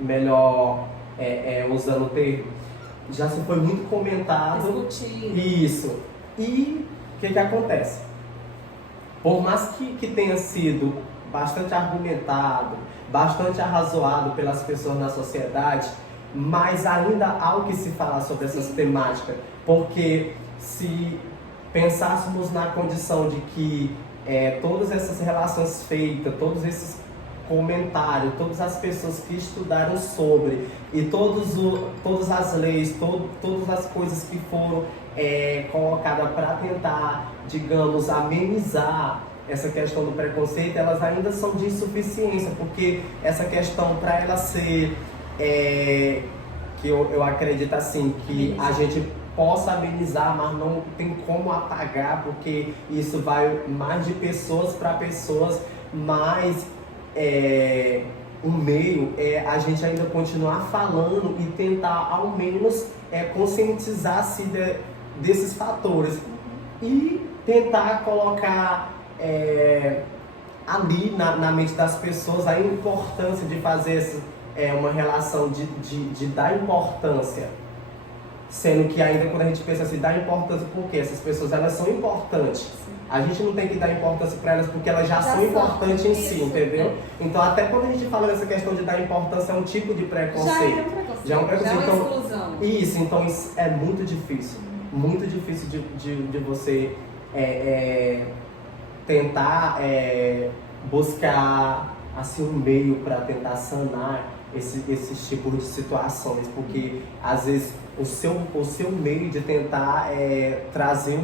melhor usando o termo, já se foi muito comentado. Discutido. Isso. E o que acontece? Por mais que tenha sido bastante argumentado, bastante arrazoado pelas pessoas na sociedade, mas ainda há o que se falar sobre essas temáticas, porque se pensássemos na condição de que todas essas relações feitas, todos esses comentários, todas as pessoas que estudaram sobre, e todas as leis, todas as coisas que foram colocadas para tentar, digamos, amenizar essa questão do preconceito, elas ainda são de insuficiência, porque essa questão, para ela ser, que eu acredito assim, que a gente possa amenizar, mas não tem como apagar, porque isso vai mais de pessoas para pessoas, mas o meio é a gente ainda continuar falando e tentar ao menos conscientizar-se desses fatores e tentar colocar ali na mente das pessoas a importância de fazer uma relação de dar importância, sendo que ainda quando a gente pensa assim, dar importância, porque essas pessoas elas são importantes. A gente não tem que dar importância para elas porque elas já são importantes em si, entendeu? Então até quando a gente fala dessa questão de dar importância é um tipo de preconceito. Já é um preconceito. Já é uma então, exclusão. Isso, então isso é muito difícil de você tentar buscar assim um meio para tentar sanar esses tipos de situações, porque às vezes o seu meio de tentar trazer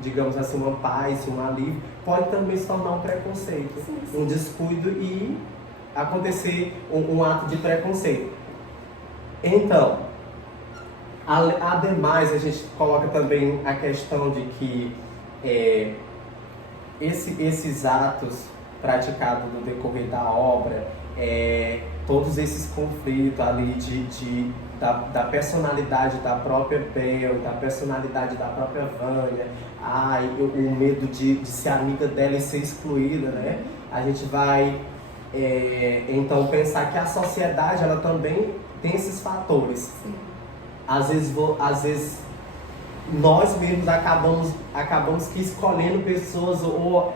digamos assim, uma paz, um alívio, pode também se tornar um preconceito, um descuido e acontecer um ato de preconceito. Então, ademais, a gente coloca também a questão de que esses atos praticados no decorrer da obra, todos esses conflitos ali da personalidade da própria Bel, da personalidade da própria Vânia, o medo de ser amiga dela e ser excluída, né? A gente vai então pensar que a sociedade ela também tem esses fatores. Sim. Às vezes nós mesmos acabamos que escolhendo pessoas ou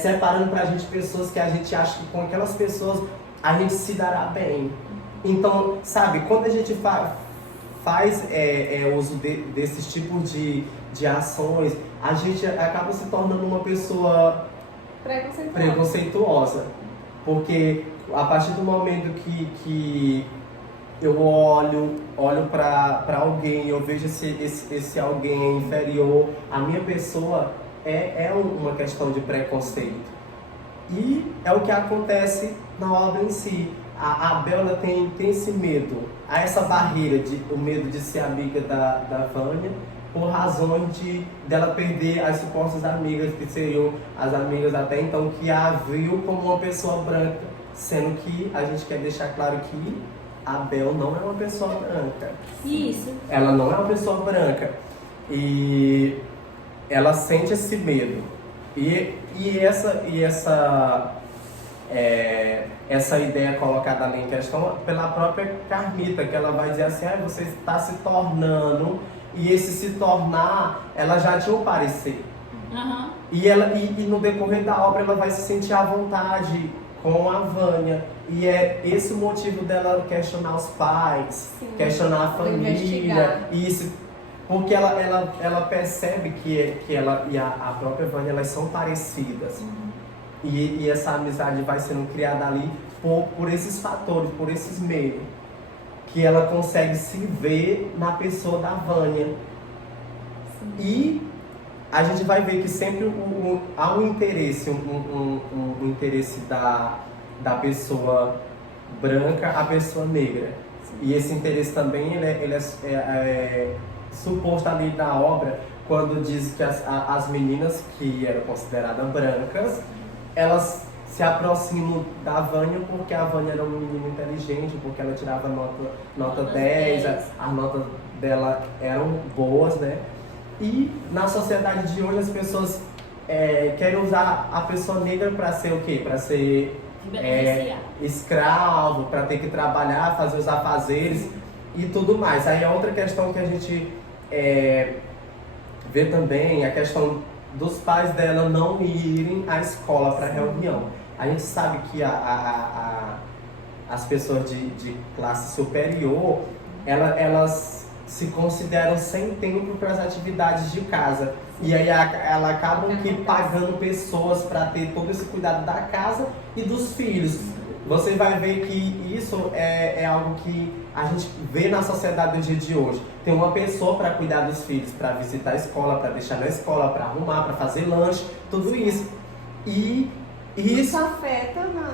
separando pra gente pessoas que a gente acha que com aquelas pessoas a gente se dará bem. Então, sabe, quando a gente faz uso desses tipos de ações, a gente acaba se tornando uma pessoa preconceituosa. Porque a partir do momento que eu olho para alguém, eu vejo esse alguém inferior, a minha pessoa é uma questão de preconceito. E é o que acontece na obra em si. A Bel ela tem esse medo, há essa barreira, o medo de ser amiga da Vânia, por razões dela perder as supostas amigas, que seriam as amigas até então, que a viu como uma pessoa branca, sendo que a gente quer deixar claro que a Bel não é uma pessoa branca. Isso. Ela não é uma pessoa branca. E ela sente esse medo. E essa ideia colocada ali em questão pela própria Carmita, que ela vai dizer assim, você está se tornando, e esse se tornar, ela já tinha um parecer. Uhum. E no decorrer da obra ela vai se sentir à vontade com a Vânia. E é esse o motivo dela questionar os pais, sim, questionar a família. Investigar. Isso, porque ela percebe que ela e a própria Vânia elas são parecidas. Uhum. E essa amizade vai sendo criada ali por esses fatores, por esses meios. que ela consegue se ver na pessoa da Vânia. E a gente vai ver que sempre há um interesse, um interesse da pessoa branca à pessoa negra. E esse interesse também ele é suposto ali na obra, quando diz que as meninas que eram consideradas brancas, elas se aproximam da Vânia porque a Vânia era uma menina inteligente, porque ela tirava nota 10, as notas dela eram boas, né? E na sociedade de hoje as pessoas querem usar a pessoa negra para ser o quê? Para ser escravo, para ter que trabalhar, fazer os afazeres e tudo mais. Aí a outra questão que a gente vê também, a questão dos pais dela não irem à escola para reunião. A gente sabe que as pessoas de classe superior, elas se consideram sem tempo para as atividades de casa. E aí ela acabam que pagando pessoas para ter todo esse cuidado da casa e dos filhos. Você vai ver que isso é algo que a gente vê na sociedade do dia de hoje. Tem uma pessoa para cuidar dos filhos, para visitar a escola, para deixar na escola, para arrumar, para fazer lanche, tudo isso. E Isso afeta Na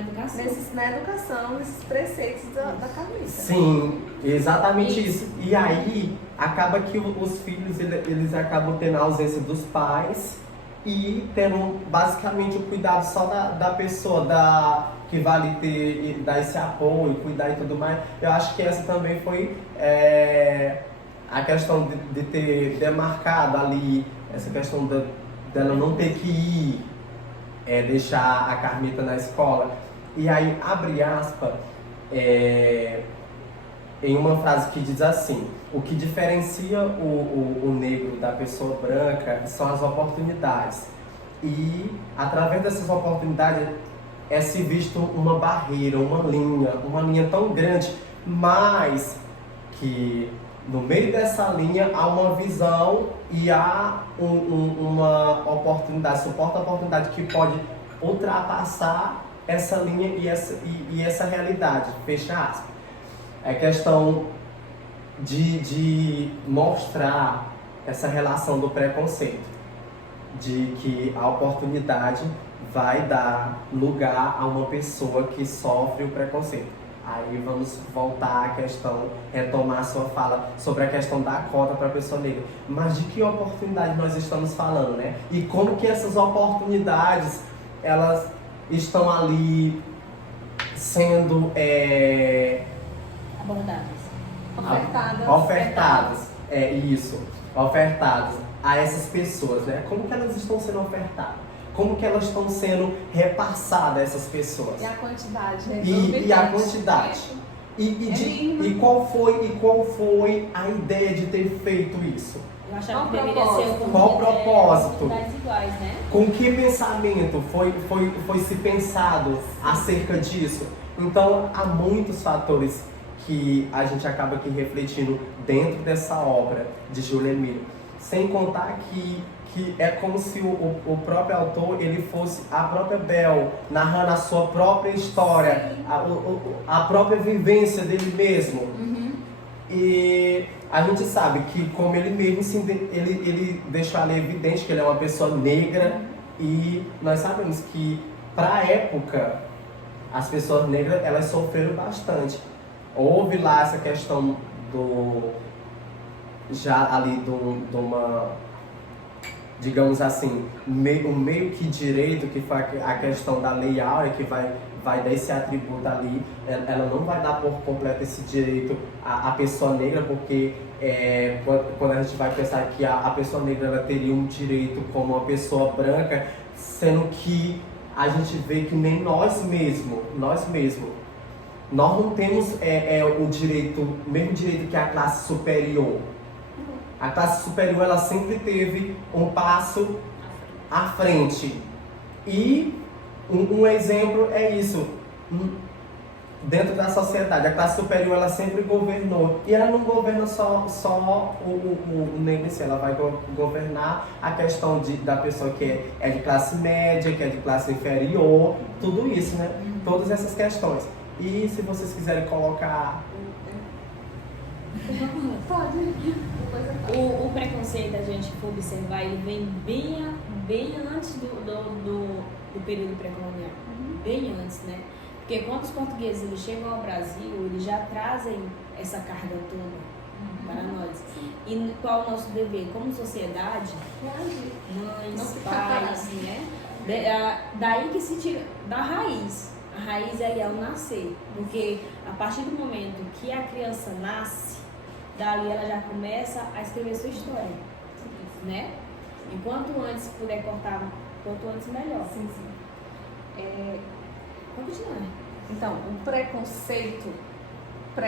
educação. na educação, nesses preceitos da Carlita. sim, exatamente isso. E aí acaba que os filhos eles acabam tendo a ausência dos pais e tendo basicamente o cuidado só da pessoa que vai ali dar esse apoio, cuidar e tudo mais. Eu acho que essa também foi a questão de ter demarcado ali, essa questão dela não ter que ir deixar a Carmita na escola. E aí, abre aspas, em uma frase que diz assim: o que diferencia o negro da pessoa branca são as oportunidades. E através dessas oportunidades se visto uma barreira, uma linha tão grande, mas que no meio dessa linha há uma visão e há uma oportunidade, suporta a oportunidade que pode ultrapassar essa linha e essa realidade, fecha aspas. É questão de mostrar essa relação do preconceito, de que a oportunidade vai dar lugar a uma pessoa que sofre o preconceito. Aí vamos voltar à questão, retomar a sua fala sobre a questão da cota para a pessoa negra. Mas de que oportunidade nós estamos falando, né? E como que essas oportunidades, elas estão ali sendo ofertadas. Ofertadas a essas pessoas, né? Como que elas estão sendo ofertadas? Como que elas estão sendo repassadas a essas pessoas? E a quantidade, né? E a quantidade. E qual foi a ideia de ter feito isso? Eu achava que Qual deveria ser Qual propósito? oportunidades iguais, né? Com que pensamento foi se pensado acerca disso? Então, há muitos fatores que a gente acaba aqui refletindo dentro dessa obra de Júlio Emílio. Sem contar que é como se o próprio autor ele fosse a própria Bel, narrando a sua própria história, a própria vivência dele mesmo. Uhum. E a gente sabe que, como ele mesmo ele deixou ali evidente que ele é uma pessoa negra, e nós sabemos que, para a época, as pessoas negras elas sofreram bastante. Houve lá essa questão de uma, digamos assim, meio que direito, que foi a questão da Lei Áurea, que vai dar esse atributo ali. Ela não vai dar por completo esse direito à pessoa negra, porque quando a gente vai pensar que a pessoa negra ela teria um direito como uma pessoa branca, sendo que a gente vê que nem nós mesmos não temos o mesmo direito que a classe superior. A classe superior ela sempre teve um passo à frente. E um exemplo é isso. Dentro da sociedade, a classe superior ela sempre governou. E ela não governa só o negro em si, ela vai governar a questão da pessoa que é de classe média, que é de classe inferior, tudo isso, né? Todas essas questões. E se vocês quiserem colocar... Pode. O preconceito, a gente for observar, ele vem bem antes do período pré-colonial. Bem antes, né? Porque quando os portugueses eles chegam ao Brasil, eles já trazem essa carga toda para nós. E qual é o nosso dever? Como sociedade, mães, pais, né? Daí que se tira da raiz. A raiz é ali ao nascer. Porque a partir do momento que a criança nasce, dali ela já começa a escrever sua história, né? E quanto antes puder cortar, quanto antes melhor. Sim, sim. Vamos continuar. Então, o preconceito, a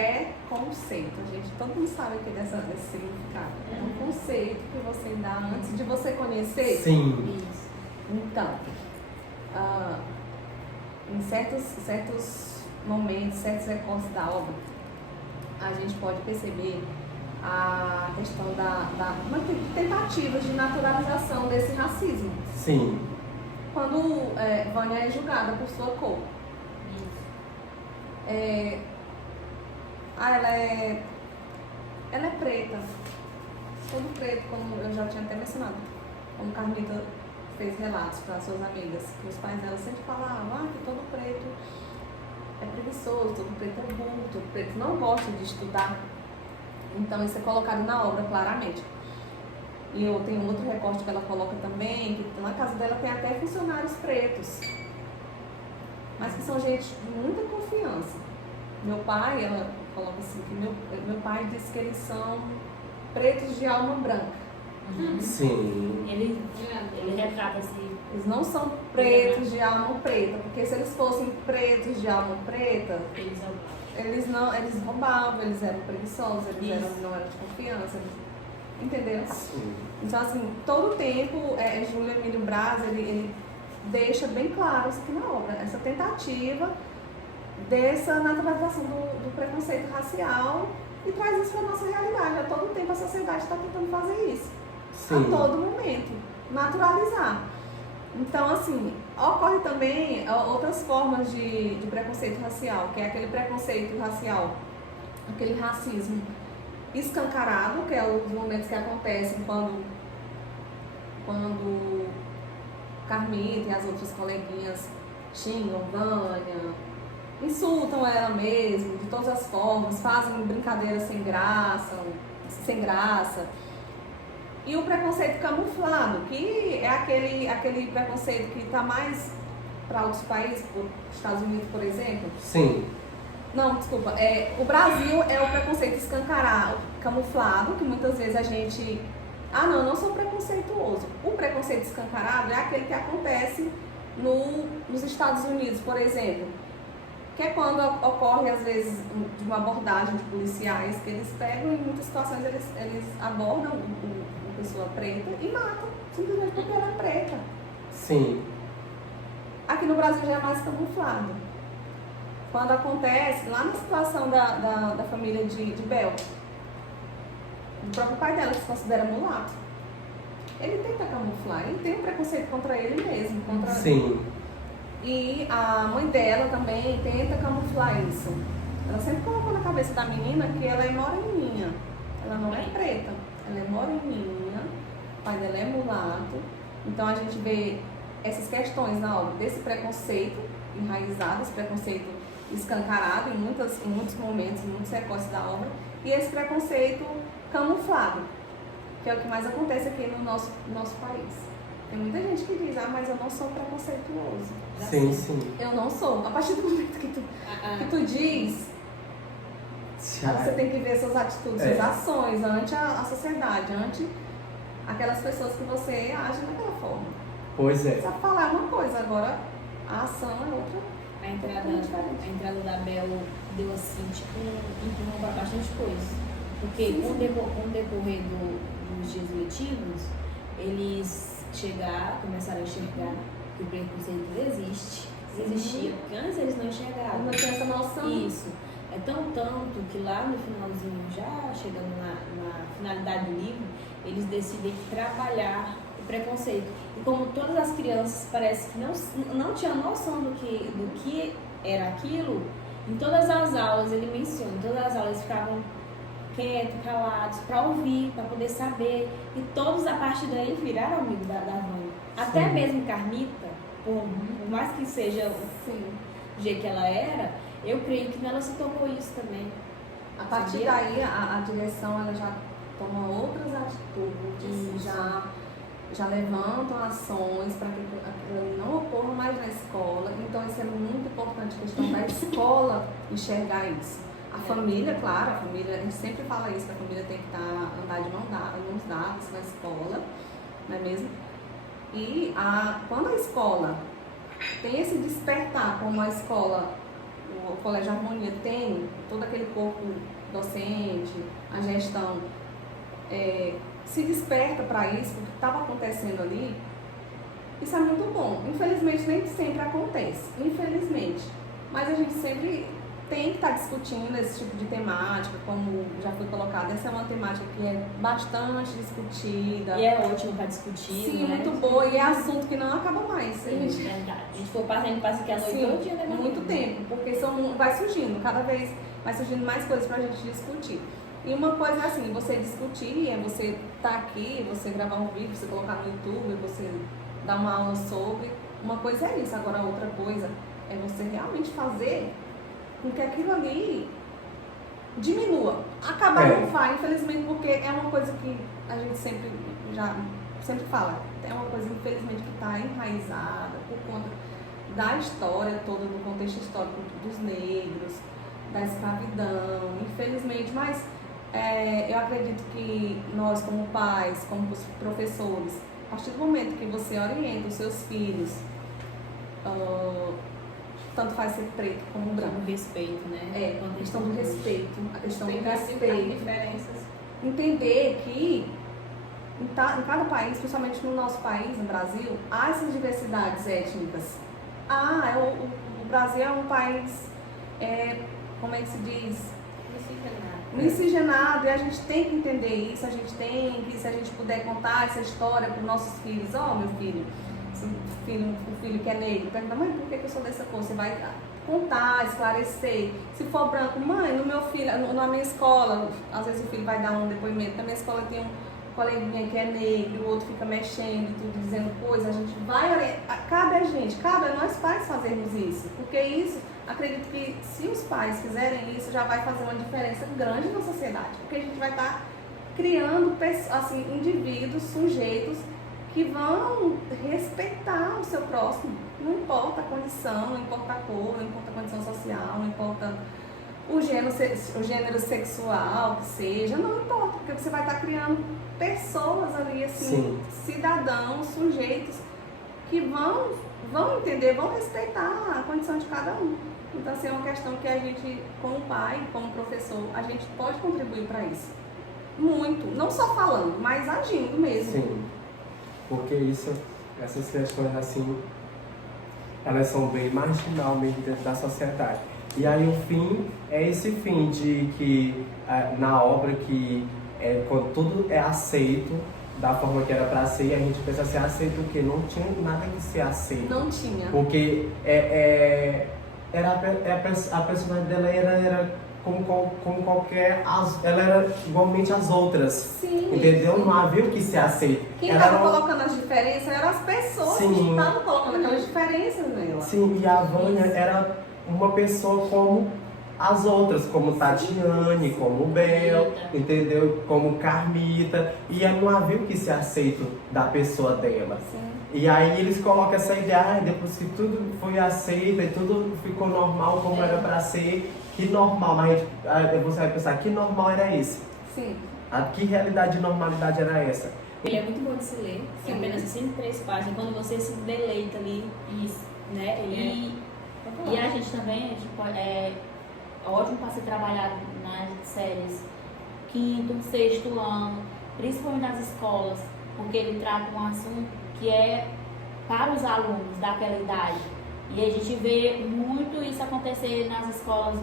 gente, todo mundo sabe aqui desse significado. É um conceito que você dá antes de você conhecer. Sim. Isso. Então, em certos momentos, certos recortes da obra, a gente pode perceber a questão uma tentativa de naturalização desse racismo. Sim. Quando Vânia é julgada por sua cor. Ela é preta. Todo preto, como eu já tinha até mencionado. Como Carmita fez relatos para suas amigas, que os pais dela sempre falavam que todo preto é preguiçoso, todo preto é burro, todo preto não gosta de estudar. Então isso é colocado na obra claramente. E eu tenho outro recorte que ela coloca também, que na casa dela tem até funcionários pretos, mas que são gente de muita confiança. Meu pai, ela coloca assim, que meu pai disse que eles são pretos de alma branca. Sim. Ele retrata assim. Eles não são pretos de alma preta, porque se eles fossem pretos de alma preta, eles roubavam, eles eram preguiçosos, não eram de confiança, entendeu? Sim. Então, assim, todo o tempo, Júlio Emílio Braz, ele deixa bem claro isso aqui na obra, essa tentativa dessa naturalização do preconceito racial e traz isso para a nossa realidade. A todo tempo a sociedade está tentando fazer isso. Sim. A todo momento. Naturalizar. Então, assim, ocorre também outras formas de preconceito racial, que é aquele preconceito racial, aquele racismo escancarado, que é os momentos que acontecem quando Carmita e as outras coleguinhas xingam Vânia, insultam ela mesmo, de todas as formas, fazem brincadeiras sem graça. E o preconceito camuflado, que é aquele preconceito que está mais para outros países, por Estados Unidos, por exemplo. Sim. Não, desculpa. O Brasil é o preconceito escancarado, camuflado, que muitas vezes a gente... eu não sou preconceituoso. O preconceito escancarado é aquele que acontece nos Estados Unidos, por exemplo. Que é quando ocorre, às vezes, de uma abordagem de policiais, que eles pegam, em muitas situações, eles abordam uma pessoa preta e matam, simplesmente porque ela é preta. Sim. Aqui no Brasil já é mais camuflado. Quando acontece, lá na situação da família de Bel, o próprio pai dela, que se considera mulato, ele tenta camuflar, ele tem um preconceito contra ele mesmo. Sim. E a mãe dela também tenta camuflar isso. Ela sempre colocou na cabeça da menina que ela é moreninha. Ela não é preta, ela é moreninha, o pai dela é mulato. Então a gente vê essas questões na obra desse preconceito enraizado, esse preconceito escancarado em muitos momentos, em muitos recortes da obra, e esse preconceito camuflado, que é o que mais acontece aqui no nosso país. Tem muita gente que diz, mas eu não sou preconceituoso. Sim, sim. Eu não sou. A partir do momento que tu diz, você tem que ver suas atitudes, suas ações ante a sociedade, ante aquelas pessoas que você age daquela forma. Pois é. Você sabe falar uma coisa, agora a ação é outra. A entrada da Bel deu assim, tipo, um empurrão para bastante coisa. Porque com o decorrer dos dias letivos, eles começaram a enxergar que o preconceito existia, porque antes eles não enxergavam. Não tinha essa noção. Isso. É tanto que lá no finalzinho, já chegando na finalidade do livro, eles decidem trabalhar o preconceito. E como todas as crianças parece que não tinham noção do que era aquilo, Em todas as aulas, ele menciona, em todas as aulas eles ficavam quietos, calados, para ouvir, para poder saber. E todos, a partir daí, viraram amigos da Vânia. Até Sim. mesmo Carmita, por mais que seja Sim. do jeito que ela era, eu creio que nela se tocou isso também. A partir Sabia? daí, a direção ela já toma outras atitudes, já levantam ações para que aquilo não ocorra mais na escola. Então, isso é muito importante, a questão da escola enxergar isso. A família, claro, a família, a gente sempre fala isso, que a família tem que andar de mãos dadas na escola, não é mesmo? E quando a escola tem esse despertar, como a escola, o Colégio Harmonia tem, todo aquele corpo docente, a gestão, se desperta para isso, porque estava acontecendo ali, isso é muito bom. Infelizmente, nem sempre acontece, infelizmente. Mas a gente sempre tem que estar discutindo esse tipo de temática, como já foi colocado. Essa é uma temática que é bastante discutida. E é ótimo para discutir, Sim, né? muito boa. E é assunto que não acaba mais. Sim, verdade. A gente for passando, passa aqui a noite Sim, todo dia, né? muito tempo, porque vai surgindo, cada vez vai surgindo mais coisas pra gente discutir. E uma coisa é assim, você discutir, é você estar aqui, você gravar um vídeo, você colocar no YouTube, você dar uma aula sobre. Uma coisa é isso, agora outra coisa é você realmente fazer com que aquilo ali diminua. Acabar não vai, infelizmente, porque é uma coisa que a gente sempre fala. É uma coisa, infelizmente, que está enraizada por conta da história toda, do contexto histórico dos negros, da escravidão, infelizmente. Mas eu acredito que nós, como pais, como professores, a partir do momento que você orienta os seus filhos, tanto faz ser preto como branco. O respeito, né? A questão do respeito, a questão do Tem as respeito. diferenças. Entender que em cada país, principalmente no nosso país, no Brasil, há essas diversidades étnicas. O Brasil é um país, como é que se diz? Miscigenado, e a gente tem que entender isso, se a gente puder contar essa história para os nossos filhos, meu filho, o filho que é negro, pergunta, mãe, por que eu sou dessa cor? Você vai contar, esclarecer. Se for branco, mãe, no meu filho, na minha escola, às vezes o filho vai dar um depoimento, na minha escola tem um coleguinha que é negro, o outro fica mexendo, tudo dizendo coisa, a gente vai orientar, cabe a nós pais fazermos isso, porque isso, acredito que se os pais fizerem isso, já vai fazer uma diferença grande na sociedade, porque a gente vai estar criando assim, indivíduos, sujeitos que vão respeitar o seu próximo, não importa a condição, não importa a cor, não importa a condição social, não importa o gênero sexual que seja, não importa, porque você vai estar criando pessoas ali, assim, cidadãos, sujeitos que vão entender, vão respeitar a condição de cada um. Então, assim, é uma questão que a gente, como pai, como professor, a gente pode contribuir para isso. Muito, não só falando, mas agindo mesmo. Sim, porque essas questões assim, elas são bem marginal mesmo dentro da sociedade. E aí o fim é esse fim de que na obra que quando tudo é aceito da forma que era para ser, a gente pensa ser aceito porque não tinha nada que ser aceito. Não tinha. Porque a personagem dela era como qualquer, ela era igualmente as outras. Sim. Entendeu? Não havia o que ser aceito. Quem estava colocando as diferenças eram as pessoas que estavam colocando aquelas diferenças nela. Sim, e a Vânia era uma pessoa como as outras, como Tatiane, como Bel, entendeu? Como Carmita. E não havia o que ser aceito da pessoa dela. Sim. E aí eles colocam essa ideia, depois que tudo foi aceito e tudo ficou normal como era para ser, que normal, mas você vai pensar, que normal era esse? Sim. Que realidade de normalidade era essa? Ele é muito bom de se ler, tem apenas 63 páginas, quando você se deleita ali, Isso. né? E a gente também, é ótimo para ser trabalhado nas séries quinto, sexto ano, principalmente nas escolas, porque ele trata um assunto que é para os alunos daquela idade. E a gente vê muito isso acontecer nas escolas,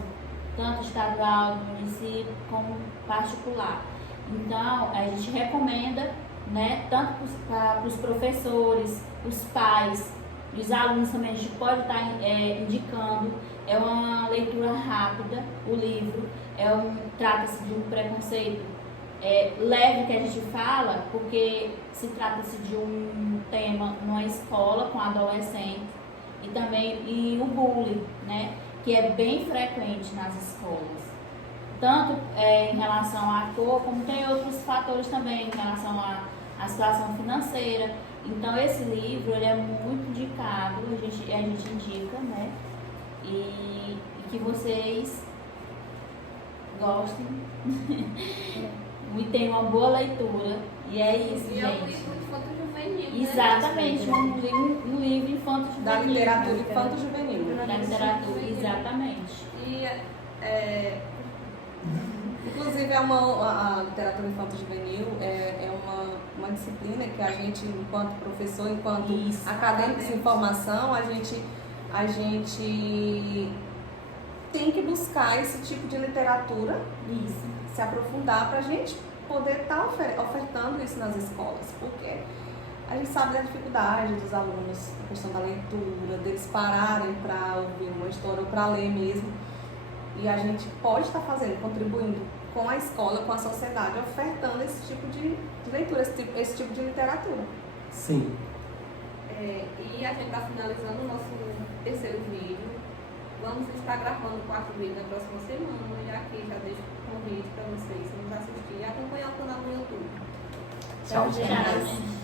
tanto estadual, município, como particular. Então, a gente recomenda, né, tanto para os professores, os pais, os alunos também, a gente pode estar indicando. É uma leitura rápida, o livro. Trata-se de um preconceito leve que a gente fala, porque se trata-se de um tema numa escola com adolescentes e também o bullying, né, que é bem frequente nas escolas, tanto em relação à cor, como tem outros fatores também em relação à situação financeira. Então esse livro ele é muito indicado, a gente indica, né, e que vocês gostem e tenham uma boa leitura. E é isso, E gente. é um livro infanto-juvenil, né? Exatamente, um livro infanto-juvenil. Da literatura infanto-juvenil. Da literatura, exatamente. E Inclusive, a literatura infanto-juvenil é uma disciplina que a gente, enquanto professor, enquanto Isso. acadêmicos em formação, a gente tem que buscar esse tipo de literatura, Isso. se aprofundar para a gente poder estar ofertando isso nas escolas, porque a gente sabe da dificuldade dos alunos, a questão da leitura, deles pararem para ouvir uma história ou para ler mesmo. E a gente pode estar contribuindo com a escola, com a sociedade, ofertando esse tipo de leitura, esse tipo de literatura. Sim. E a gente está finalizando o nosso terceiro vídeo. Vamos estar gravando o quarto vídeo na próxima semana. E aqui já deixo o convite para vocês nos assistir e acompanhar o canal no YouTube. Tchau, Tchau, gente.